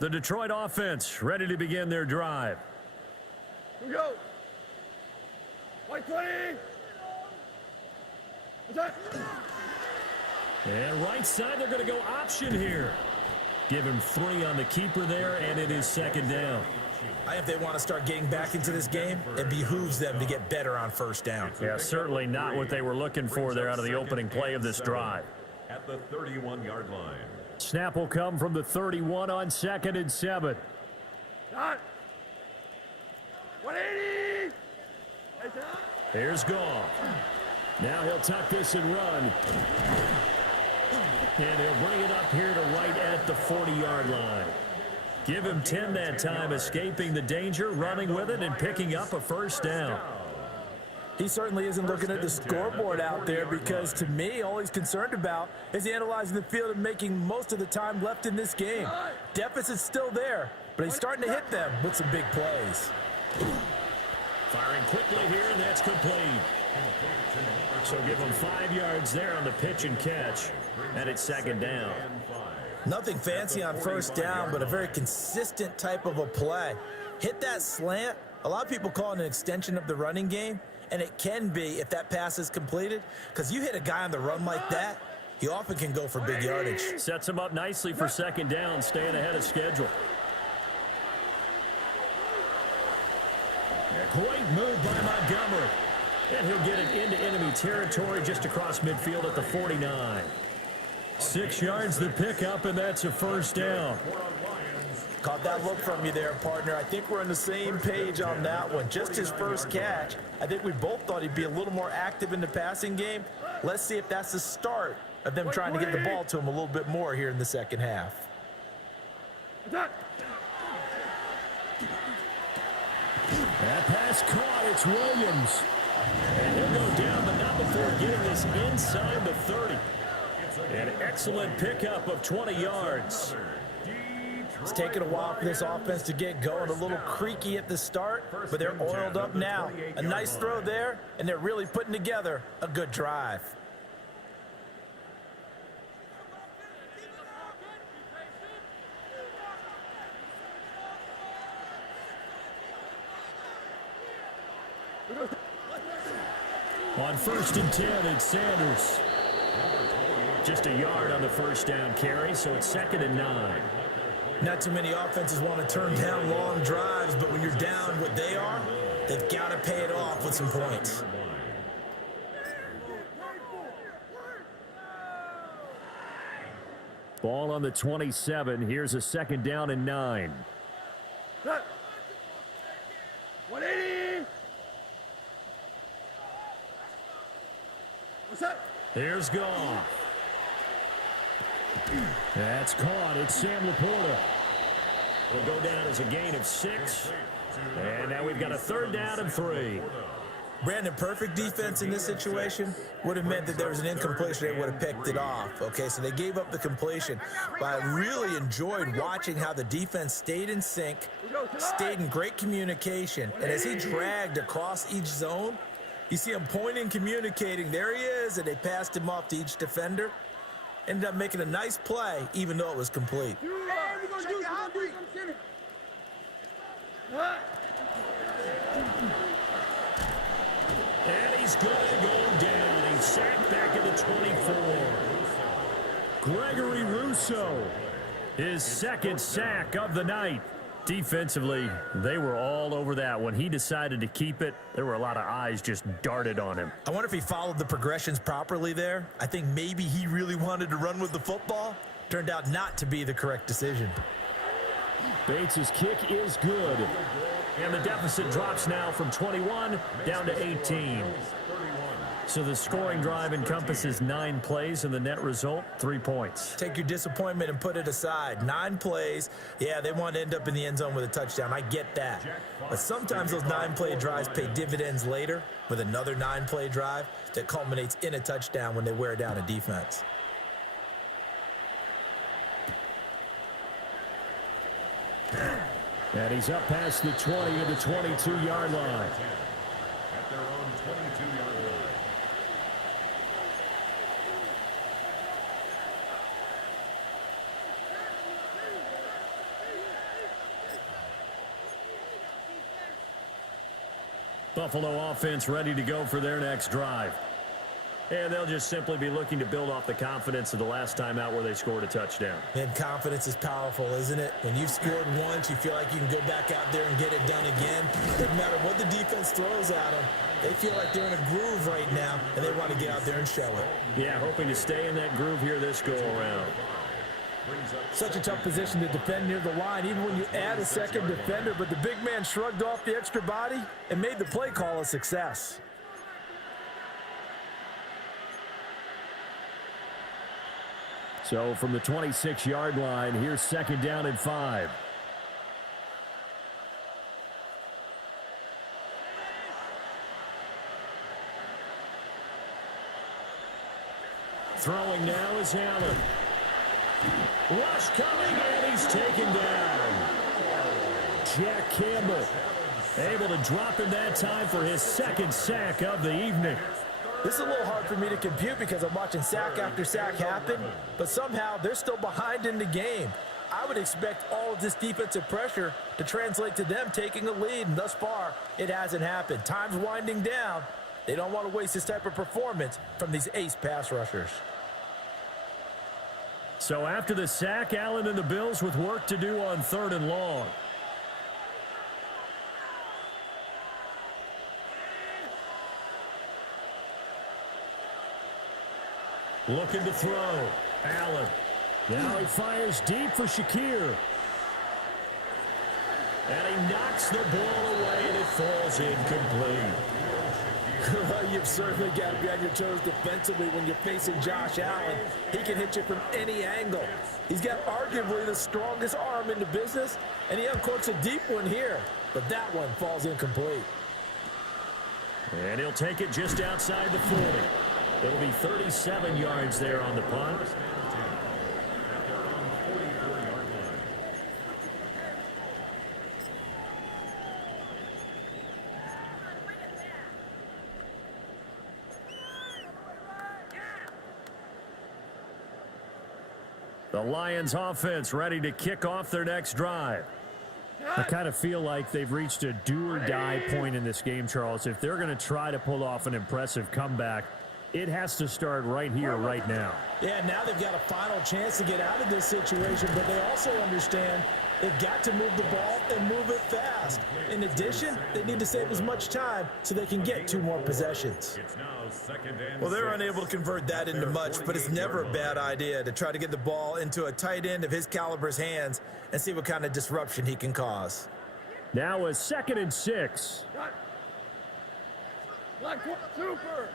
The Detroit offense ready to begin their drive. Here we go. White 20. Attack. And right side, they're going to go option here. Give him 3 on the keeper there, and it is 2nd down. If they want to start getting back into this game, it behooves them to get better on first down. Yeah, certainly not what they were looking for there out of the opening play of this drive. At the 31-yard line. Snap will come from the 31 on 2nd and 7. Done. 180. Here's Goff. Now he'll tuck this and run. And he'll bring it up here to right at the 40-yard line. Give him 10 that time, escaping the danger, running with it, and picking up a first down. He certainly isn't looking at the scoreboard out there because, to me, all he's concerned about is analyzing the field and making most of the time left in this game. Deficit's still there, but he's starting to hit them with some big plays. Firing quickly here, and that's complete. So give him 5 yards there on the pitch and catch, and it's 2nd down. Nothing fancy on first down, but a very consistent type of a play. Hit that slant. A lot of people call it an extension of the running game, and it can be if that pass is completed, because you hit a guy on the run like that, he often can go for big yardage. Sets him up nicely for 2nd down, staying ahead of schedule. A great move by Montgomery. And he'll get it into enemy territory just across midfield at the 49. 6 yards the pickup, and that's a first down. Caught that look from you there, partner. I think we're on the same page on that one. Just his first catch. I think we both thought he'd be a little more active in the passing game. Let's see if that's the start of them trying to get the ball to him a little bit more here in the second half. That pass caught. It's Williams. And he'll go down, but not before getting this inside the 30. An excellent pickup of 20 yards. It's taken a while for this offense to get going. A little creaky at the start, but they're oiled up now. A nice throw there, and they're really putting together a good drive. On 1st and 10, it's Sanders. Just a yard on the first down carry, so it's 2nd and 9. Not too many offenses want to turn down long drives, but when you're down what they are, they've got to pay it off with some points. Ball on the 27. Here's a 2nd down and 9. 180. What's up? Here's Goff. That's caught. It's Sam Laporta. Will go down as a gain of 6. And now we've got a 3rd down and 3. Brandon, perfect defense in this situation would have meant that there was an incompletion. They would have picked it off. Okay, so they gave up the completion. But I really enjoyed watching how the defense stayed in sync, stayed in great communication. And as he dragged across each zone, you see him pointing, communicating. There he is, and they passed him off to each defender. Ended up making a nice play, even though it was complete. And he's going to go down. He's sacked back at the 24. Gregory Rousseau, his 2nd sack of the night. Defensively, they were all over that. When he decided to keep it, there were a lot of eyes just darted on him. I wonder if he followed the progressions properly there. I think maybe he really wanted to run with the football. Turned out not to be the correct decision. Bates' kick is good. And the deficit drops now from 21 down to 18. So the scoring drive encompasses 9 plays, and the net result, 3 points. Take your disappointment and put it aside. 9 plays. Yeah, they want to end up in the end zone with a touchdown. I get that. But sometimes those 9-play drives pay dividends later with another 9-play drive that culminates in a touchdown when they wear down a defense. And he's up past the 20 of the 22-yard line. At their own 22-yard line. Buffalo offense ready to go for their next drive. And they'll just simply be looking to build off the confidence of the last time out where they scored a touchdown. And confidence is powerful, isn't it? When you've scored once, you feel like you can go back out there and get it done again. Doesn't matter what the defense throws at them. They feel like they're in a groove right now, and they want to get out there and show it. Yeah, hoping to stay in that groove here this go-around. Such a tough position to defend near the line, even when you add a second defender, but the big man shrugged off the extra body and made the play call a success. So from the 26-yard line, here's 2nd down and 5. Throwing now is Allen. Rush coming, and he's taken down. Jack Campbell able to drop in that time for his 2nd sack of the evening. This is a little hard for me to compute because I'm watching sack after sack happen, but somehow they're still behind in the game. I would expect all of this defensive pressure to translate to them taking a lead, and thus far, it hasn't happened. Time's winding down. They don't want to waste this type of performance from these ace pass rushers. So after the sack, Allen and the Bills with work to do on 3rd and long. Looking to throw. Allen. Now he fires deep for Shakir. And he knocks the ball away, and it falls incomplete. You've certainly got to be on your toes defensively when you're facing Josh Allen. He can hit you from any angle. He's got arguably the strongest arm in the business, and he uncorks a deep one here. But that one falls incomplete. And he'll take it just outside the 40. It'll be 37 yards there on the punt. The Lions offense ready to kick off their next drive. I kind of feel like they've reached a do-or-die point in this game, Charles. If they're going to try to pull off an impressive comeback, it has to start right here, right now. Yeah, now they've got a final chance to get out of this situation, but they also understand they've got to move the ball and move it fast. In addition, they need to save as much time so they can get 2 more possessions. It's now 2nd and Well, they're 6. unable to convert that into much, but it's never a bad idea to try to get the ball into a tight end of his caliber's hands and see what kind of disruption he can cause. Now a 2nd and 6. Black one, super.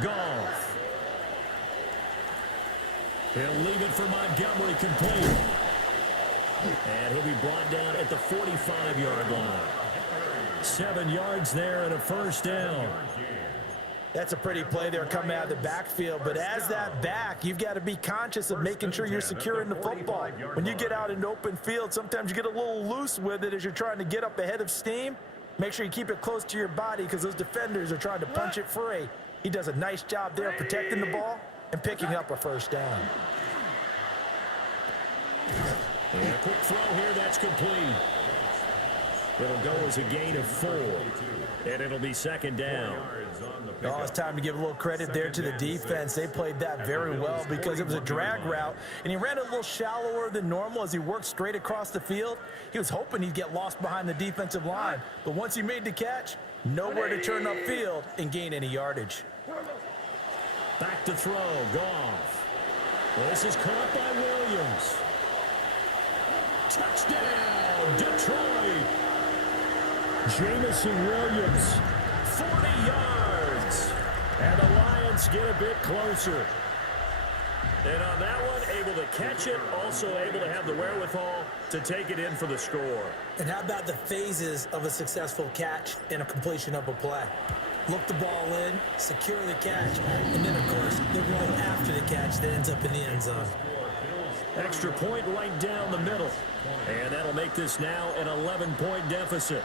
Golf. He'll leave it for Montgomery complete. And he'll be brought down at the 45-yard line. 7 yards there and a 1st down. That's a pretty play there coming out of the backfield, but as that back, you've got to be conscious of making sure you're securing the football. When you get out in open field, sometimes you get a little loose with it as you're trying to get up ahead of steam. Make sure you keep it close to your body because those defenders are trying to punch it free. He does a nice job there protecting the ball and picking up a 1st down. And a quick throw here, that's complete. It'll go as a gain of 4. And it'll be 2nd down. Oh, it's time to give a little credit there to the defense. They played that very well because it was a drag route, and he ran a little shallower than normal as he worked straight across the field. He was hoping he'd get lost behind the defensive line, but once he made the catch, nowhere to turn upfield and gain any yardage. Back to throw, Goff. Well, this is caught by Williams. Touchdown, Detroit. Jamison Williams, 40 yards. And the Lions get a bit closer. And on that one, able to catch it, also able to have the wherewithal to take it in for the score. And how about the phases of a successful catch and a completion of a play? Look the ball in, secure the catch, and then, of course, the run after the catch that ends up in the end zone. Extra point right down the middle. And that'll make this now an 11-point deficit.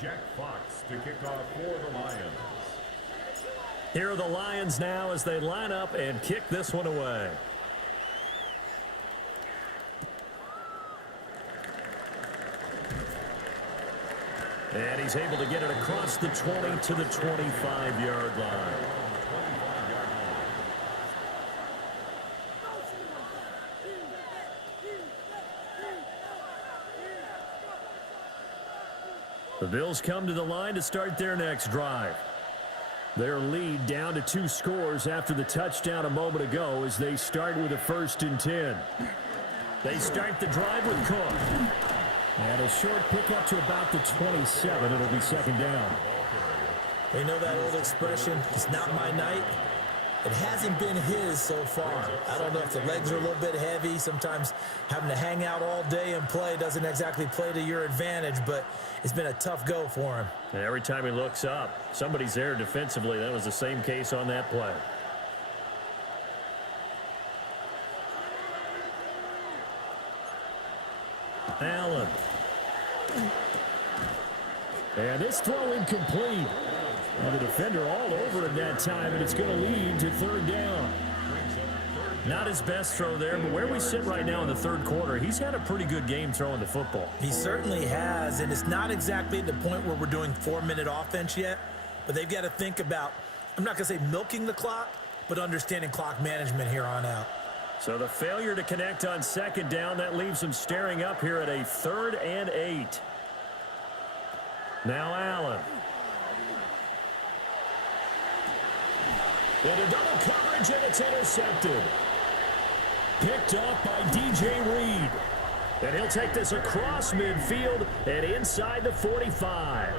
Jack Fox to kick off for the Lions. Here are the Lions now as they line up and kick this one away. And he's able to get it across the 20 to the 25-yard line. The Bills come to the line to start their next drive. Their lead down to 2 scores after the touchdown a moment ago as they start with a 1st and 10. They start the drive with Cook. And a short pickup to about the 27. It'll be 2nd down. We know that old expression, it's not my night. It hasn't been his so far. I don't know if the legs are a little bit heavy. Sometimes having to hang out all day and play doesn't exactly play to your advantage, but it's been a tough go for him. And every time he looks up, somebody's there defensively. That was the same case on that play. Allen. And this throw incomplete. And the defender all over him that time, and it's going to lead to 3rd down. Not his best throw there, but where we sit right now in the 3rd quarter, he's had a pretty good game throwing the football. He certainly has, and it's not exactly at the point where we're doing 4-minute offense yet, but they've got to think about, I'm not going to say milking the clock, but understanding clock management here on out. So the failure to connect on 2nd down, that leaves him staring up here at a 3rd and 8. Now Allen. Into double coverage, and it's intercepted. Picked off by DJ Reed. And he'll take this across midfield and inside the 45.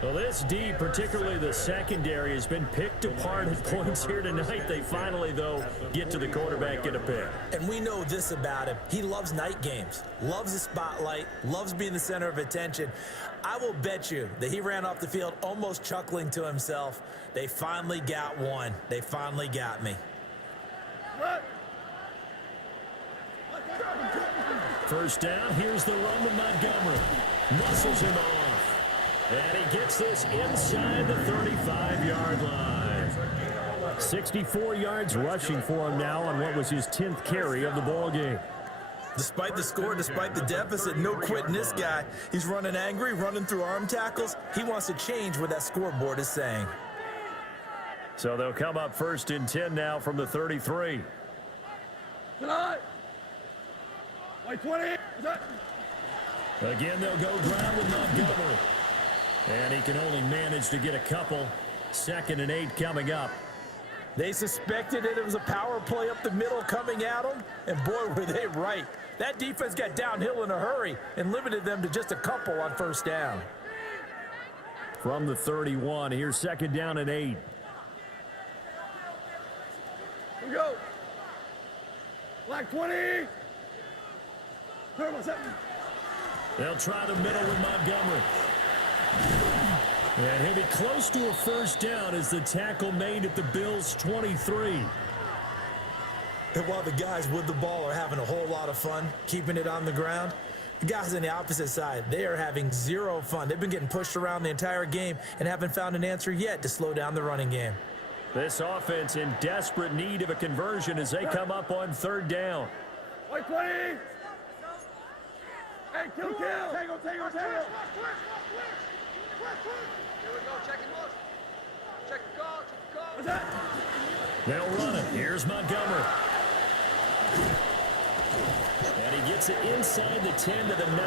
Well, this D, particularly the secondary, has been picked apart at points here tonight. They finally, though, get to the quarterback, get a pick. And we know this about him. He loves night games, loves the spotlight, loves being the center of attention. I will bet you that he ran off the field almost chuckling to himself. They finally got one. They finally got me. First down, here's the run to Montgomery. Muscles him off. And he gets this inside the 35-yard line. 64 yards rushing for him now on what was his 10th carry of the ball game. Despite the score, despite the deficit, no quitting this guy. He's running angry, running through arm tackles. He wants to change what that scoreboard is saying. So they'll come up 1st and 10 now from the 33. Tonight. White 20. Again, they'll go ground with Montgomery. And he can only manage to get a couple. 2nd and 8 coming up. They suspected it was a power play up the middle coming at them, and boy, were they right. That defense got downhill in a hurry and limited them to just a couple on 1st down. From the 31, here's 2nd down and 8. Here we go. Black 20. Turbo 7. They'll try the middle with Montgomery. And he'll be close to a 1st down as the tackle made at the Bills' 23. And while the guys with the ball are having a whole lot of fun keeping it on the ground, the guys on the opposite side, they are having zero fun. They've been getting pushed around the entire game and haven't found an answer yet to slow down the running game. This offense in desperate need of a conversion as they come up on 3rd down. White 20. Hey, kill. Tango. Here we go, check it look. Check the call, What's that? They'll run it. Here's Montgomery. And he gets it inside the 10 to the 9.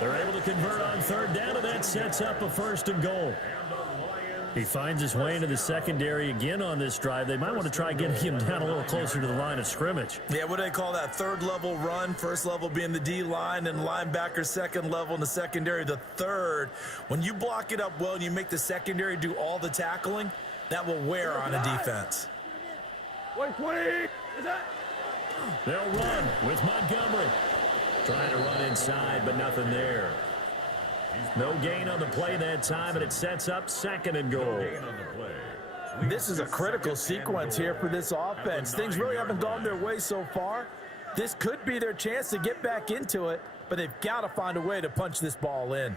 They're able to convert on 3rd down, and that sets up a 1st and goal. He finds his way into the secondary again on this drive. They might want to try getting him down a little closer to the line of scrimmage. Yeah, what do they call that? 3rd level run, 1st level being the D-line, and linebacker 2nd level in the secondary, the 3rd. When you block it up well and you make the secondary do all the tackling, that will wear on a defense. White 20. Is that? They'll run with Montgomery. Trying to run inside, but nothing there. No gain on the play that time, and it sets up 2nd and goal. This is a critical sequence here for this offense. Things really haven't gone their way so far. This could be their chance to get back into it, but they've got to find a way to punch this ball in.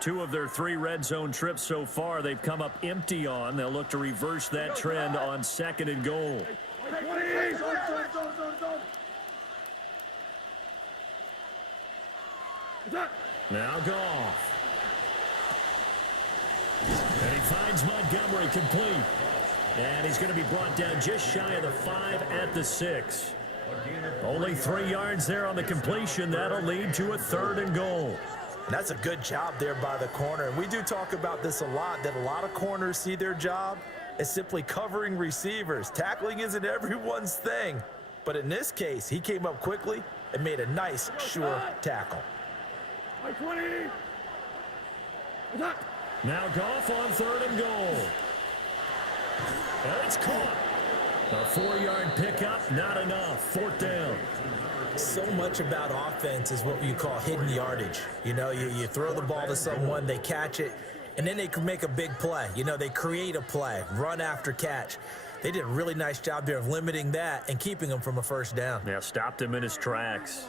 2 of their 3 red zone trips so far, they've come up empty on. They'll look to reverse that trend on 2nd and goal. Now Goff. Finds Montgomery complete. And he's going to be brought down just shy of the 5 at the 6. Only 3 yards there on the completion. That'll lead to a 3rd and goal. And that's a good job there by the corner. And we do talk about this a lot, that a lot of corners see their job as simply covering receivers. Tackling isn't everyone's thing. But in this case, he came up quickly and made a nice, sure tackle. Like 20. Now Goff on 3rd and goal. And it's caught. A 4-yard pickup, not enough. 4th down. So much about offense is what you call hidden yardage. You know, you throw the ball to someone, they catch it, and then they can make a big play. You know, they create a play, run after catch. They did a really nice job there of limiting that and keeping him from a 1st down. Yeah, stopped him in his tracks.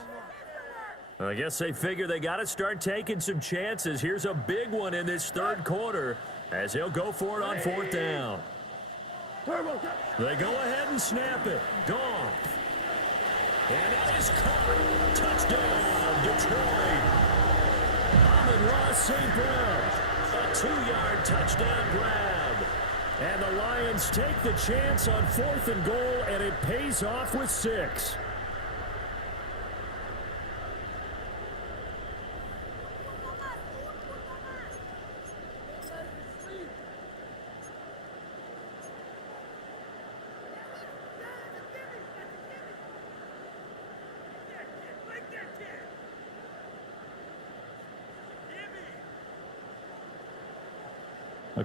I guess they figure they got to start taking some chances. Here's a big one in this 3rd quarter as he'll go for it on 4th down. They go ahead and snap it. Gone. And that is caught. Touchdown, Detroit. Amon-Ra St. Brown. A 2-yard touchdown grab. And the Lions take the chance on 4th and goal, and it pays off with 6.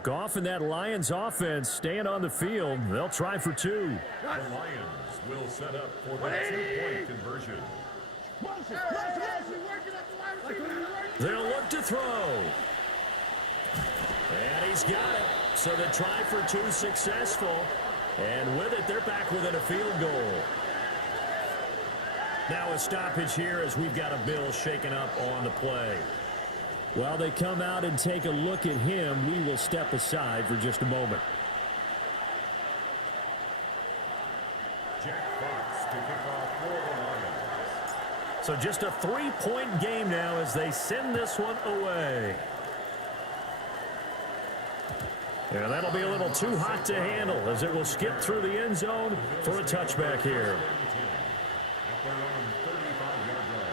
Goff and that Lions offense staying on the field. They'll try for 2. The Lions will set up for the 2-point conversion. They'll look to throw. And he's got it. So the try for 2 successful. And with it, they're back within a field goal. Now a stoppage here as we've got a Bill shaken up on the play. While they come out and take a look at him, we will step aside for just a moment. Jack Fox to kick off for the Lions. So just a 3-point game now as they send this one away. And that'll be a little too hot to handle as it will skip through the end zone for a touchback here. At their own 35-yard line.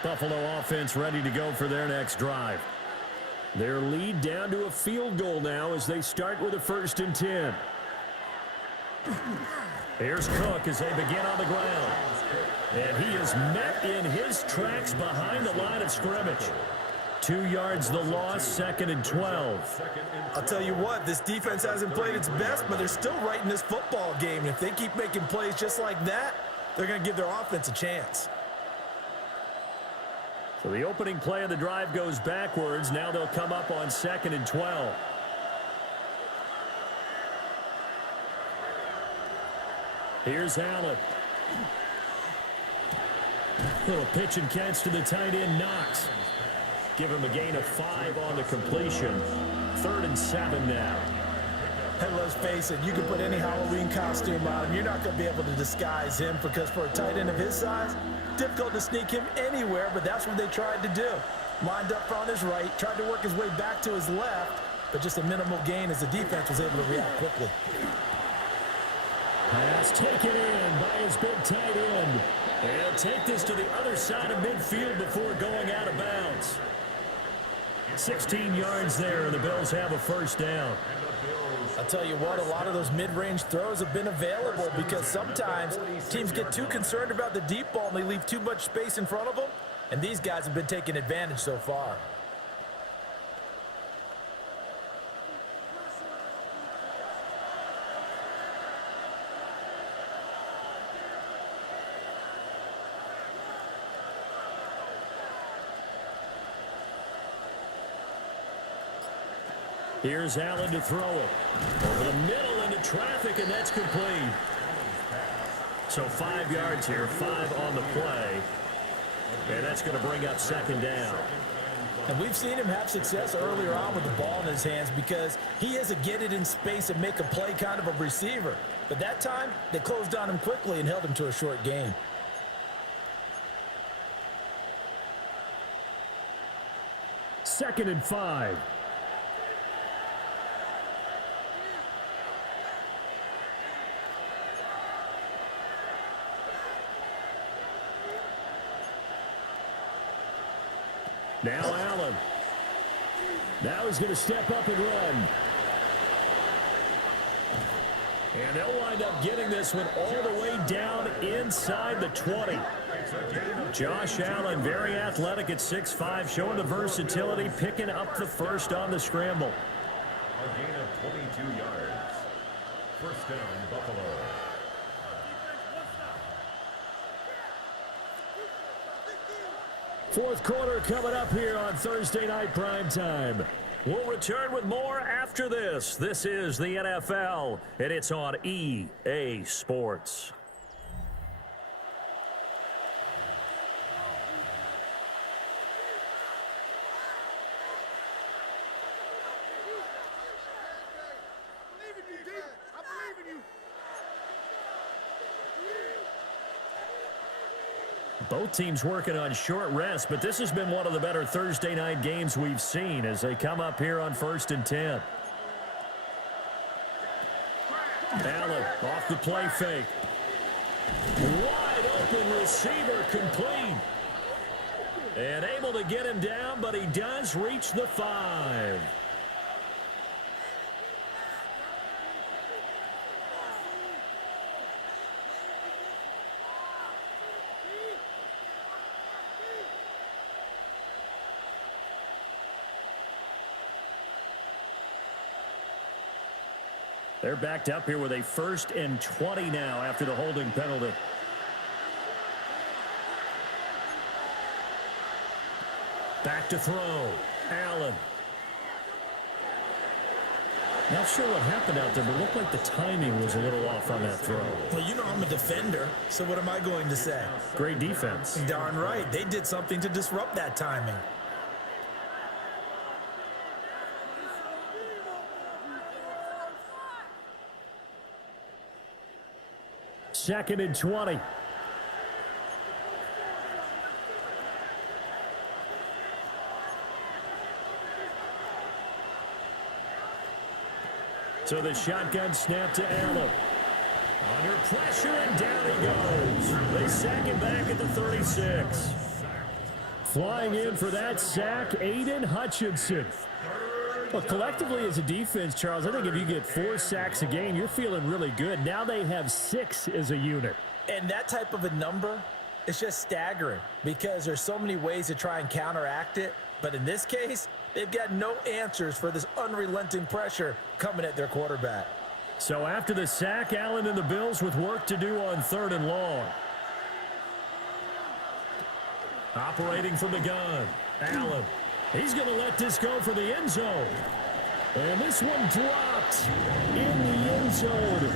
Buffalo offense ready to go for their next drive. Their lead down to a field goal now as they start with a 1st and 10. Here's Cook as they begin on the ground. And he is met in his tracks behind the line of scrimmage. 2 yards the loss, 2nd and 12. I'll tell you what, this defense hasn't played its best, but they're still right in this football game. And if they keep making plays just like that, they're going to give their offense a chance. So the opening play of the drive goes backwards. Now they'll come up on 2nd and 12. Here's Allen. Little pitch and catch to the tight end, Knox. Give him a gain of 5 on the completion. 3rd and 7 now. And let's face it, you can put any Halloween costume on him. You're not going to be able to disguise him because for a tight end of his size, difficult to sneak him anywhere, but that's what they tried to do. Lined up on his right, tried to work his way back to his left, but just a minimal gain as the defense was able to react quickly. Pass taken in by his big tight end. He'll take this to the other side of midfield before going out of bounds. 16 yards there, and the Bills have a 1st down. I'll tell you what, a lot of those mid-range throws have been available because sometimes teams get too concerned about the deep ball and they leave too much space in front of them, and these guys have been taking advantage so far. Here's Allen to throw it. Over the middle into traffic, and that's complete. So 5 yards here, 5 on the play. And that's going to bring up 2nd down. And we've seen him have success earlier on with the ball in his hands because he is a get it in space and make a play kind of a receiver. But that time, they closed on him quickly and held him to a short gain. 2nd and 5. Now Allen. Now he's going to step up and run. And they'll wind up getting this one all the way down inside the 20. Josh Allen, very athletic at 6'5", showing the versatility, picking up the first on the scramble. A gain of 22 yards. First down, Buffalo. Fourth quarter coming up here on Thursday Night Primetime. We'll return with more after this. This is the NFL, and it's on EA Sports. Both teams working on short rest, but this has been one of the better Thursday night games we've seen as they come up here on 1st and 10. Allen off the play fake. Wide open receiver complete. And able to get him down, but he does reach the 5. They're backed up here with a 1st and 20 now after the holding penalty. Back to throw. Allen. Not sure what happened out there, but it looked like the timing was a little off on that throw. Well, you know I'm a defender, so what am I going to say? Great defense. Darn right. They did something to disrupt that timing. Second and 20. So the shotgun snap to Allen. Under pressure, and down he goes. They sack him back at the 36. Flying in for that sack, Aiden Hutchinson. Well, collectively as a defense, Charles, I think if you get 4 sacks a game, you're feeling really good. Now they have 6 as a unit. And that type of a number is just staggering because there's so many ways to try and counteract it. But in this case, they've got no answers for this unrelenting pressure coming at their quarterback. So after the sack, Allen and the Bills with work to do on 3rd and long. Operating from the gun, Allen. He's going to let this go for the end zone. And this one dropped in the end zone.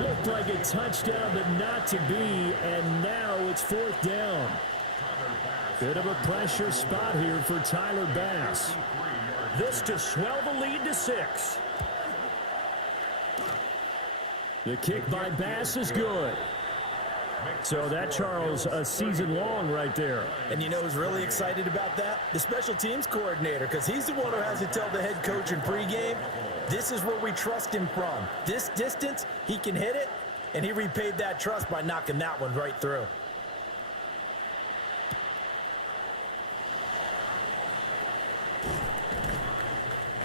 Looked like a touchdown, but not to be. And now it's 4th down. Bit of a pressure spot here for Tyler Bass. This to swell the lead to 6. The kick by Bass is good. So that, Charles, a season long right there. And you know who's really excited about that? The special teams coordinator, because he's the one who has to tell the head coach in pregame, this is where we trust him from. This distance, he can hit it, and he repaid that trust by knocking that one right through.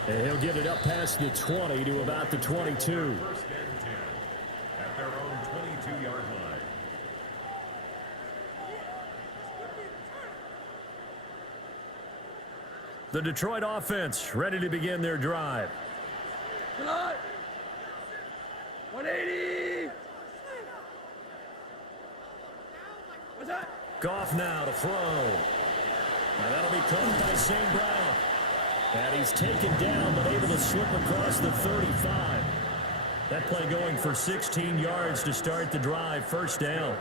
And he'll get it up past the 20 to about the 22. 1st and 10 at their own 22-yard line. The Detroit offense ready to begin their drive. 180. What's that? Goff now to throw. And that'll be caught by St. Brown. And he's taken down, but able to slip across the 35. That play going for 16 yards to start the drive. 1st down.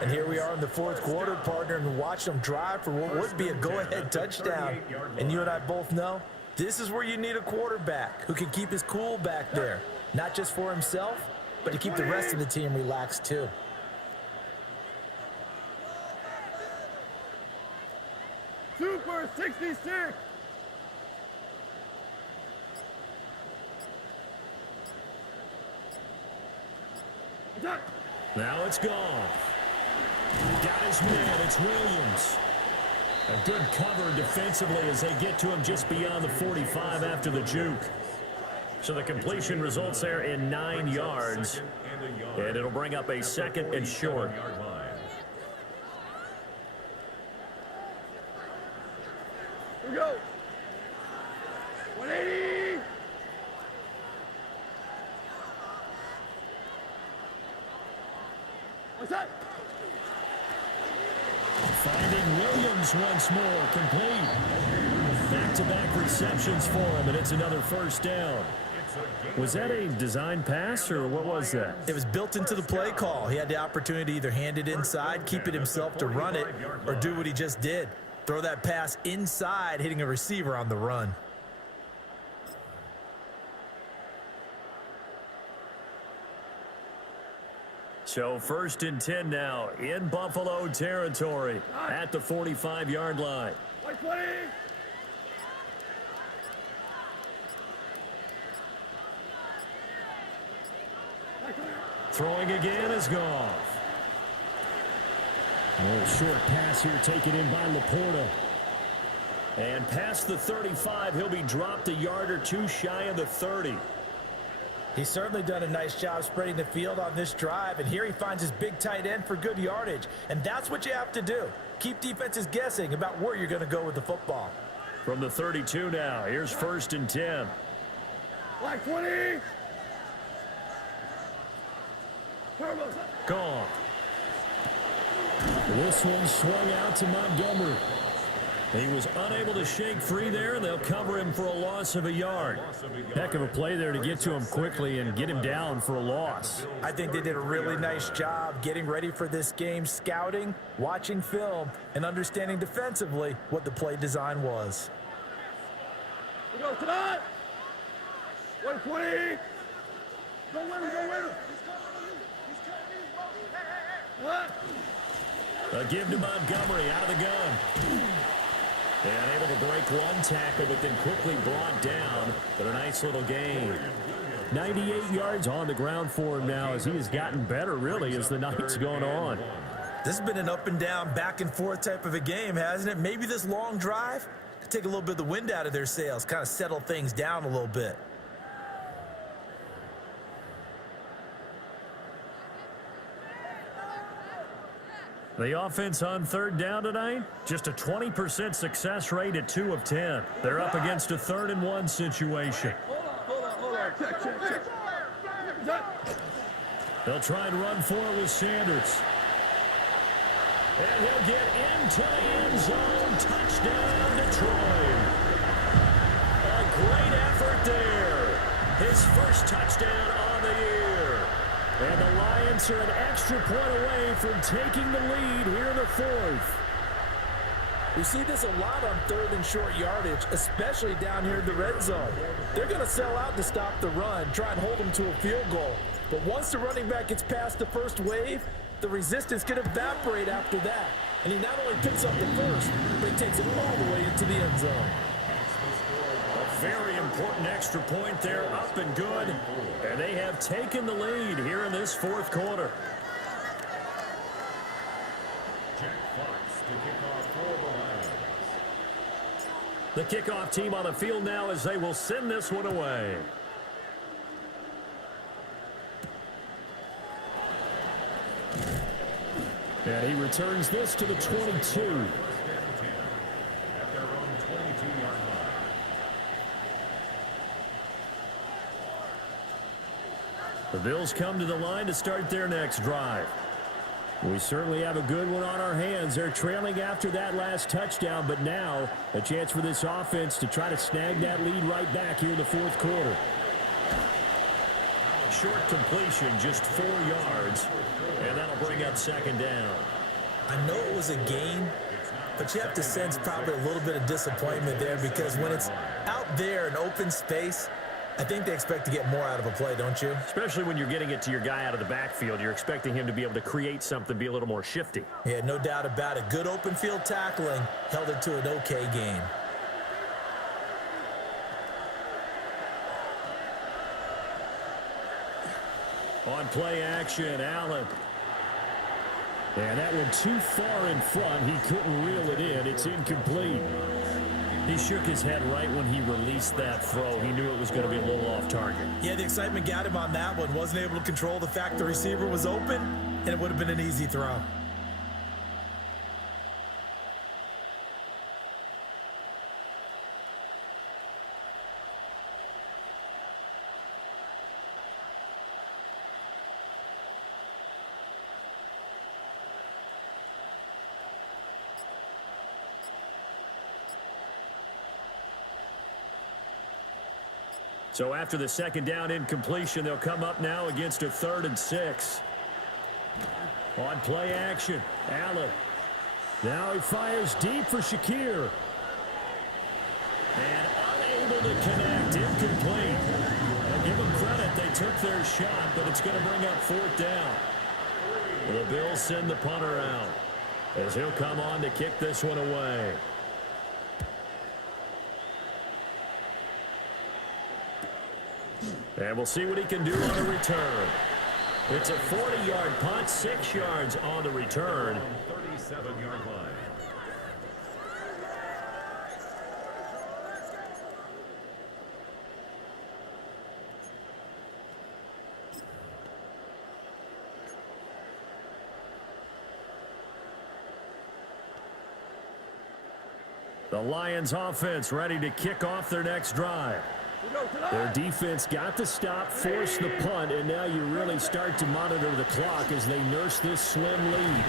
And here we are in the 4th quarter, partner, and watch them drive for what would be a go-ahead touchdown. And you and I both know this is where you need a quarterback who can keep his cool back there. Not just for himself, but to keep the rest of the team relaxed too. Super 66. Now it's gone. Got his man. It's Williams. A good cover defensively as they get to him just beyond the 45 after the juke. So the completion results there in 9 yards. And it'll bring up a second and short. Here we go. 180. What's that? Finding Williams once more, complete. Back-to-back receptions for him, and it's another first down. Was that a design pass, or what was that? It was built into the play call. He had the opportunity to either hand it inside, keep it himself to run it, or do what he just did. Throw that pass inside, hitting a receiver on the run. So 1st and 10 now in Buffalo territory at the 45-yard line. 120. Throwing again is Goff. A little short pass here taken in by Laporta. And past the 35, he'll be dropped a yard or two shy of the 30. He's certainly done a nice job spreading the field on this drive, and here he finds his big tight end for good yardage. And that's what you have to do. Keep defenses guessing about where you're going to go with the football. From the 32 now, here's 1st and 10. Black 20. Gone. This one swung out to Montgomery. He was unable to shake free there, and they'll cover him for a loss of a yard. Heck of a play there to get to him quickly and get him down for a loss. I think they did a really nice job getting ready for this game, scouting, watching film, and understanding defensively what the play design was. We go tonight. 120. Go win him, go win him. What? A give to Montgomery out of the gun. And able to break one tackle, but then quickly brought down. But a nice little gain. 98 yards on the ground for him now as he has gotten better, really, as the night's gone on. This has been an up and down, back and forth type of a game, hasn't it? Maybe this long drive could take a little bit of the wind out of their sails, kind of settle things down a little bit. The offense on 3rd down tonight, just a 20% success rate at 2 of 10. They're up against a 3rd and 1 situation. Hold on. Check. They'll try and run for it with Sanders. And he'll get into the end zone. Touchdown, Detroit. A great effort there. His first touchdown on the year. And the Lions are an extra point away from taking the lead here in the 4th. We see this a lot on 3rd and short yardage, especially down here in the red zone. They're going to sell out to stop the run, try and hold them to a field goal. But once the running back gets past the first wave, the resistance can evaporate after that. And he not only picks up the first, but he takes it all the way into the end zone. A very important extra point there, up and good. And they have taken the lead here in this 4th quarter. Jack Fox to kick off for the Lions. The kickoff team on the field now as they will send this one away. And he returns this to the 22. At their own 22-yard line. The Bills come to the line to start their next drive. We certainly have a good one on our hands. They're trailing after that last touchdown, but now a chance for this offense to try to snag that lead right back here in the 4th quarter. Short completion, just 4 yards, and that'll bring up 2nd down. I know it was a gain, but you have to sense probably a little bit of disappointment there because when it's out there in open space, I think they expect to get more out of a play, don't you? Especially when you're getting it to your guy out of the backfield. You're expecting him to be able to create something, be a little more shifty. Yeah, no doubt about it. Good open field tackling held it to an okay game. On play action, Allen. And that one too far in front. He couldn't reel it in. It's incomplete. He shook his head right when he released that throw. He knew it was going to be a little off target. Yeah, the excitement got him on that one. Wasn't able to control the fact the receiver was open, and it would have been an easy throw. So after the second down incompletion, they'll come up now against a 3rd and 6. On play action, Allen. Now he fires deep for Shakir. And unable to connect, incomplete. And give them credit, they took their shot, but it's going to bring up 4th down. The Bills send the punter out as he'll come on to kick this one away. And we'll see what he can do on the return. It's a 40-yard punt, 6 yards on the return. 37-yard line. The Lions offense ready to kick off their next drive. Their defense got the stop, forced the punt, and now you really start to monitor the clock as they nurse this slim lead.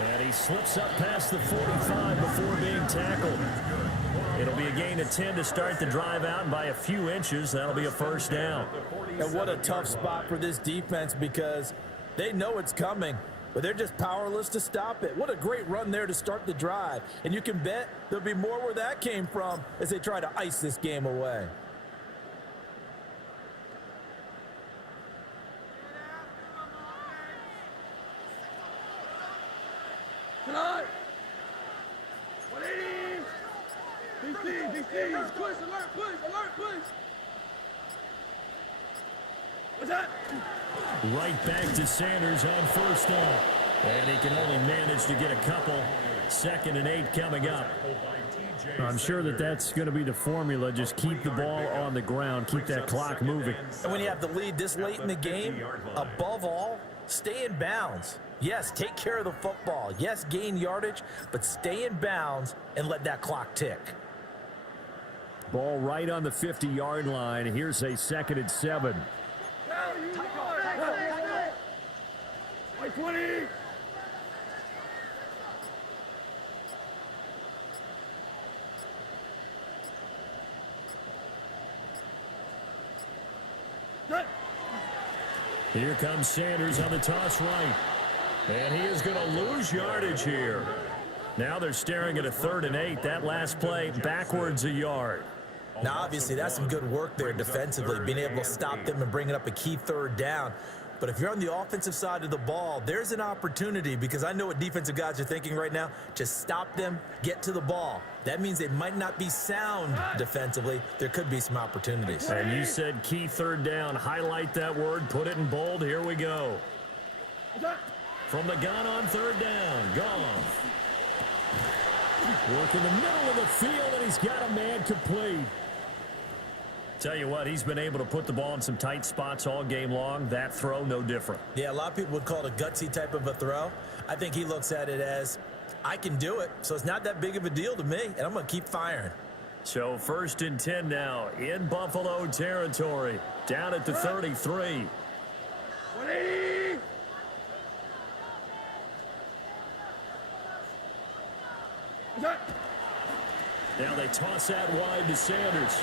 And he slips up past the 45 before being tackled. It'll be a gain of 10 to start the drive out, and by a few inches, that'll be a 1st down. And what a tough spot for this defense because they know it's coming, but they're just powerless to stop it. What a great run there to start the drive. And you can bet there'll be more where that came from as they try to ice this game away. Tonight. 180. DC. Push, alert, push. What's that? Right back to Sanders on 1st down. And he can only manage to get a couple. 2nd and 8 coming up. I'm sure that's going to be the formula. Just keep the ball on the ground. Keep that clock moving. And when you have the lead this late in the game, above all, stay in bounds. Yes, take care of the football. Yes, gain yardage, but stay in bounds and let that clock tick. Ball right on the 50-yard line. Here's a 2nd and 7. White 20. Here comes Sanders on the toss right. And he is going to lose yardage here. Now they're staring at a 3rd and 8. That last play backwards a yard. Now, obviously, that's some good work there defensively, being able to stop them and bringing up a key 3rd down. But if you're on the offensive side of the ball, there's an opportunity because I know what defensive guys are thinking right now. Just stop them, get to the ball. That means they might not be sound defensively. There could be some opportunities. And you said key 3rd down. Highlight that word. Put it in bold. Here we go. From the gun on 3rd down. Goff. Work in the middle of the field, and he's got a man complete. Tell you what, he's been able to put the ball in some tight spots all game long. That throw, no different. Yeah, a lot of people would call it a gutsy type of a throw. I think he looks at it as, I can do it, so it's not that big of a deal to me, and I'm going to keep firing. So 1st and 10 now in Buffalo territory. Down at the 33. 180. Now they toss that wide to Sanders.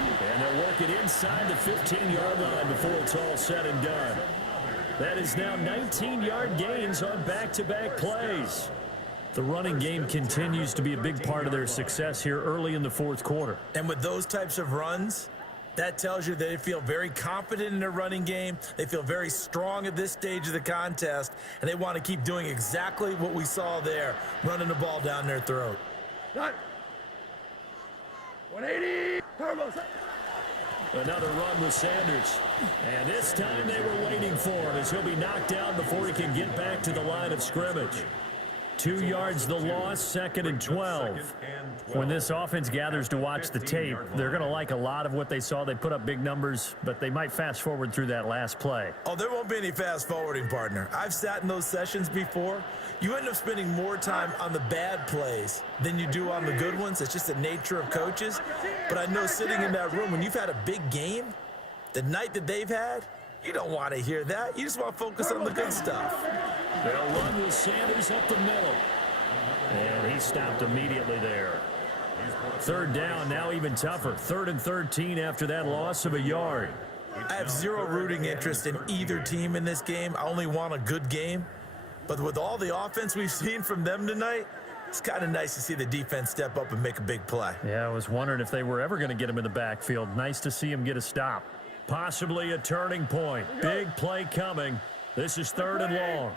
And they'll work it inside the 15-yard line before it's all said and done. That is now 19-yard gains on back-to-back plays. The running game continues to be a big part of their success here early in the fourth quarter. And with those types of runs, that tells you they feel very confident in their running game. They feel very strong at this stage of the contest, and they want to keep doing exactly what we saw there, running the ball down their throat. Done. 180. Turbo. Another run with Sanders. And this time they were waiting for him as he'll be knocked down before he can get back to the line of scrimmage. 2 yards the loss, 2nd and 12. When this offense gathers to watch the tape, they're going to like a lot of what they saw. They put up big numbers, but they might fast forward through that last play. Oh, there won't be any fast forwarding, partner. I've sat in those sessions before. You end up spending more time on the bad plays than you do on the good ones. It's just the nature of coaches. But I know sitting in that room, when you've had a big game, the night that they've had, you don't want to hear that. You just want to focus on the good stuff. They'll run with Sanders up the middle. And he stopped immediately there. 3rd down, now even tougher. 3rd and 13 after that loss of a yard. I have zero rooting interest in either team in this game. I only want a good game. But with all the offense we've seen from them tonight, it's kind of nice to see the defense step up and make a big play. Yeah, I was wondering if they were ever going to get him in the backfield. Nice to see him get a stop. Possibly a turning point. Big play coming. This is 3rd and long.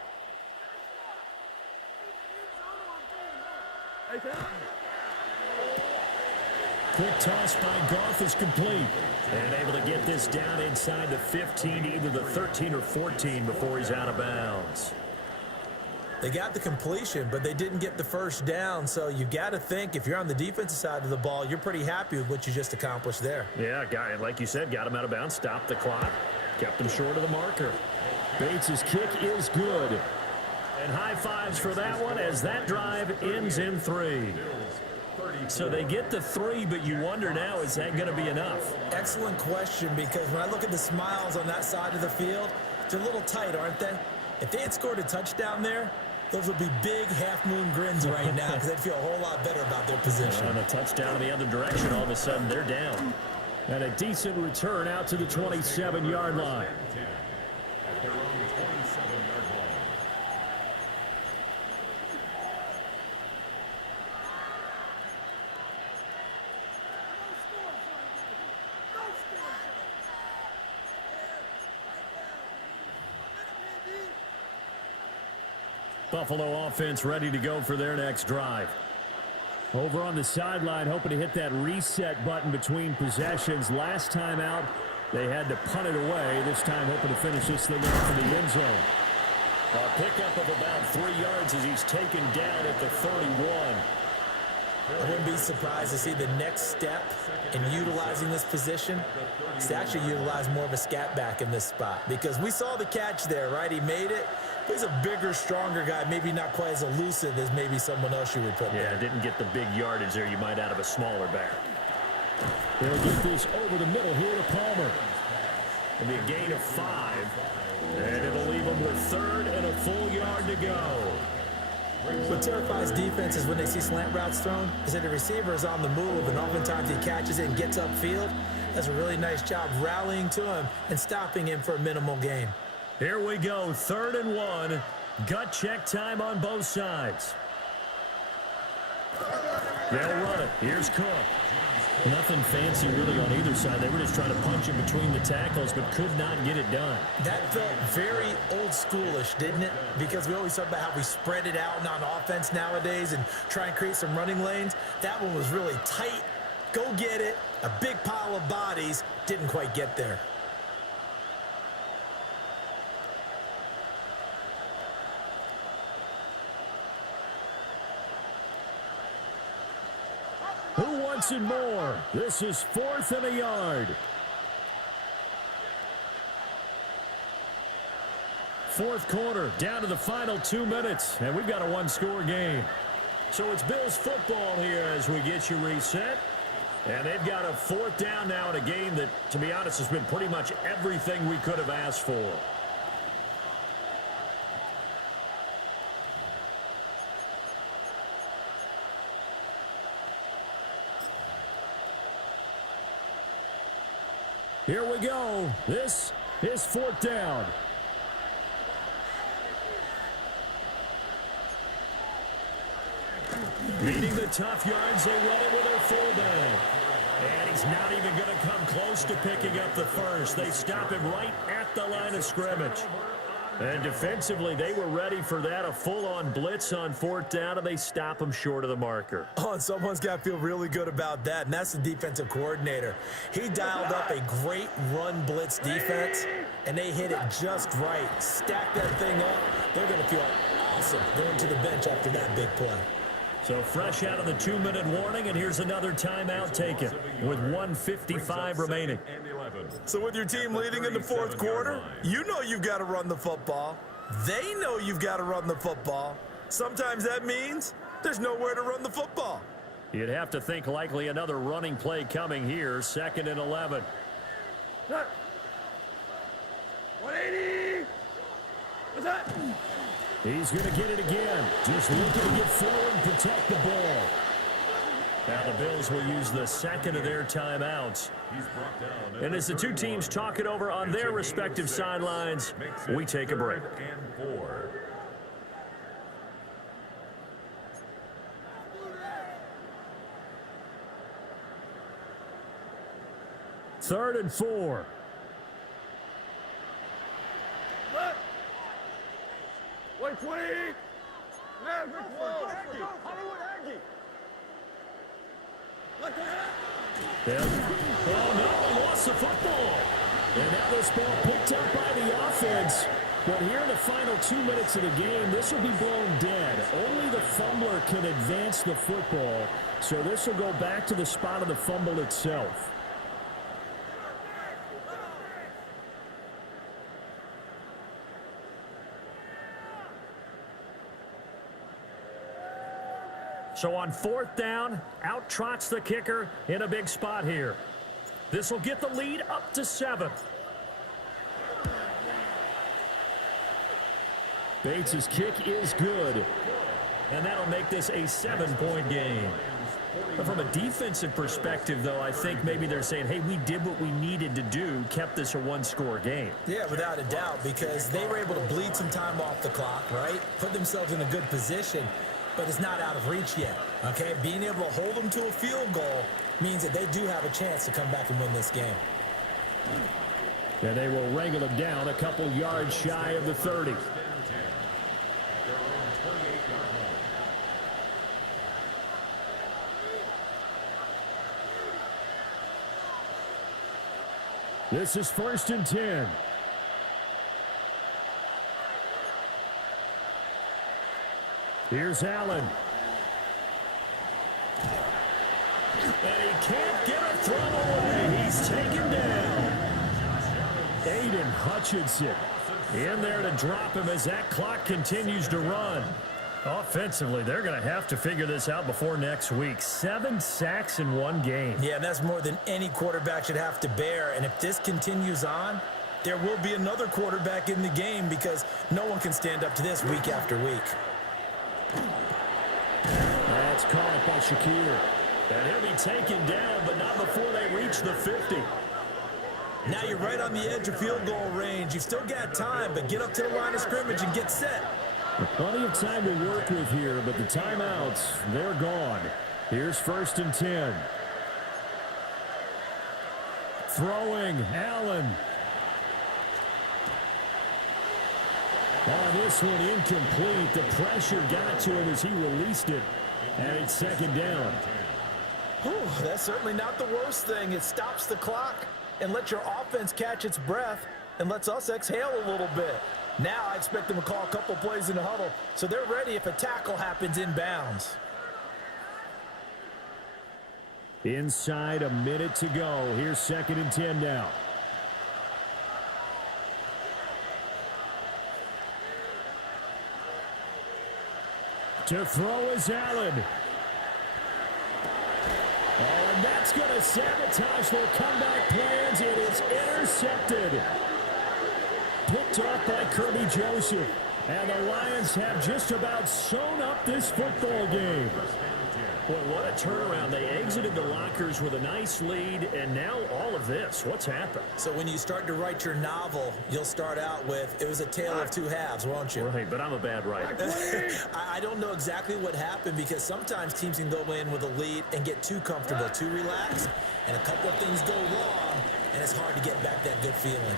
Quick toss by Goff is complete. And able to get this down inside the 15, either the 13 or 14 before he's out of bounds. They got the completion, but they didn't get the first down. So you got to think if you're on the defensive side of the ball, you're pretty happy with what you just accomplished there. Yeah, guy, like you said, got him out of bounds, stopped the clock, kept him short of the marker. Bates' kick is good. And high fives for that one as that drive ends in 3. So they get the 3, but you wonder now, is that going to be enough? Excellent question, because when I look at the smiles on that side of the field, they're a little tight, aren't they? If they had scored a touchdown there, those would be big half-moon grins right now because they'd feel a whole lot better about their position. And a touchdown in the other direction, all of a sudden they're down. And a decent return out to the 27-yard line. Buffalo offense ready to go for their next drive. Over on the sideline, hoping to hit that reset button between possessions. Last time out, they had to punt it away. This time, hoping to finish this thing off in the end zone. A pickup of about 3 yards as he's taken down at the 31. I wouldn't be surprised to see the next step in utilizing this position is to actually utilize more of a scat back in this spot, because we saw the catch there, right? He made it. But he's a bigger, stronger guy, maybe not quite as elusive as maybe someone else you would put there. Yeah, didn't get the big yardage there you might out of a smaller back. They'll get this over the middle here to Palmer. It'll be a gain of 5. And it'll leave them with 3rd and a full yard to go. What terrifies defenses when they see slant routes thrown is that the receiver is on the move, and oftentimes he catches it and gets upfield. Does a really nice job rallying to him and stopping him for a minimal gain. Here we go, 3rd and 1. Gut check time on both sides. They'll run it. Here's Cook. Nothing fancy really on either side. They were just trying to punch in between the tackles, but could not get it done. That felt very old schoolish, didn't it? Because we always talk about how we spread it out on offense nowadays and try and create some running lanes. That one was really tight. Go get it. A big pile of bodies. Didn't quite get there. Who wants it more? This is 4th and a yard. 4th quarter, down to the final 2 minutes, and we've got a 1-score game. So it's Bills football here as we get you reset. And they've got a 4th down now in a game that, to be honest, has been pretty much everything we could have asked for. Here we go. This is 4th down. Leading the tough yards, they run it with their fullback. And he's not even going to come close to picking up the first. They stop him right at the line of scrimmage. And defensively, they were ready for that, a full-on blitz on fourth down, and they stop him short of the marker. Oh, and someone's got to feel really good about that, and that's the defensive coordinator. He dialed up a great run blitz defense, and they hit it just right. Stack that thing up. They're going to feel awesome going to the bench after that big play. So fresh out of the 2-minute warning, and here's another timeout taken with 1:55 remaining. So with your team leading in the fourth quarter, you know you've got to run the football. They know you've got to run the football. Sometimes that means there's nowhere to run the football. You'd have to think likely another running play coming here, 2nd and 11. 180. What's that? He's going to get it again. Just looking to get forward and protect the ball. Now the Bills will use the second of their timeouts. And as the two teams talk it over on their respective sidelines, we take a break. 3rd and 4. What? 120. Yeah. Oh, no, lost the football. And now this ball picked up by the offense. But here in the final 2 minutes of the game, this will be blown dead. Only the fumbler can advance the football. So this will go back to the spot of the fumble itself. So on 4th down, out trots the kicker in a big spot here. This will get the lead up to 7. Bates' kick is good. And that'll make this a 7-point game. But from a defensive perspective, though, I think maybe they're saying, hey, we did what we needed to do, kept this a one-score game. Yeah, without a doubt, because they were able to bleed some time off the clock, right? Put themselves in a good position. But it's not out of reach yet, okay? Being able to hold them to a field goal means that they do have a chance to come back and win this game. And they will wrangle them down a couple yards shy of the 30. This is 1st and 10. Here's Allen. And he can't get a throw away. He's taken down. Aiden Hutchinson in there to drop him as that clock continues to run. Offensively, they're going to have to figure this out before next week. 7 sacks in one game. Yeah, and that's more than any quarterback should have to bear. And if this continues on, there will be another quarterback in the game because no one can stand up to this week after week. That's caught by Shakir. And he'll be taken down, but not before they reach the 50. Now you're right on the edge of field goal range. You've still got time, but get up to the line of scrimmage and get set. Plenty of time to work with here, but the timeouts, they're gone. Here's 1st and 10. Throwing, Allen. This one incomplete. The pressure got to him as he released it. And it's 2nd down. Whew, that's certainly not the worst thing. It stops the clock and lets your offense catch its breath and lets us exhale a little bit. Now I expect them to call a couple plays in the huddle so they're ready if a tackle happens inbounds. Inside a minute to go. Here's 2nd and 10 now. To throw is Allen. Oh, and that's going to sabotage their comeback plans. It is intercepted. Picked off by Kirby Joseph. And the Lions have just about sewn up this football game. Boy, what a turnaround. They exited the lockers with a nice lead, and now all of this. What's happened? So when you start to write your novel, you'll start out with, it was a tale of two halves, won't you? Right, but I'm a bad writer. I don't know exactly what happened because sometimes teams can go in with a lead and get too comfortable, too relaxed, and a couple of things go wrong, and it's hard to get back that good feeling.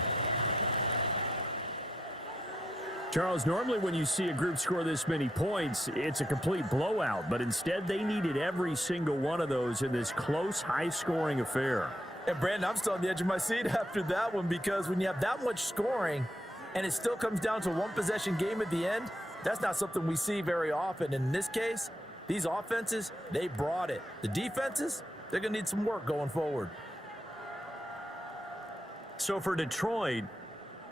Charles, normally when you see a group score this many points, it's a complete blowout, but instead they needed every single one of those in this close, high-scoring affair. And Brandon, I'm still on the edge of my seat after that one because when you have that much scoring and it still comes down to a one-possession game at the end, that's not something we see very often. In this case, these offenses, they brought it. The defenses, they're going to need some work going forward. So for Detroit,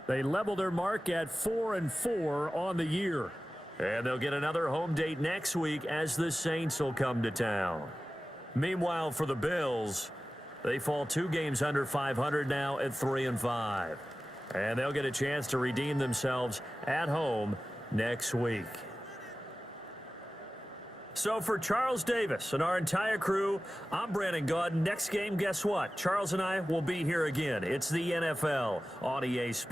they level their mark at 4-4 on the year. And they'll get another home date next week as the Saints will come to town. Meanwhile, for the Bills, they fall 2 games under 500 now at 3-5. And they'll get a chance to redeem themselves at home next week. So for Charles Davis and our entire crew, I'm Brandon Gaudin. Next game, guess what? Charles and I will be here again. It's the NFL on EA Sports.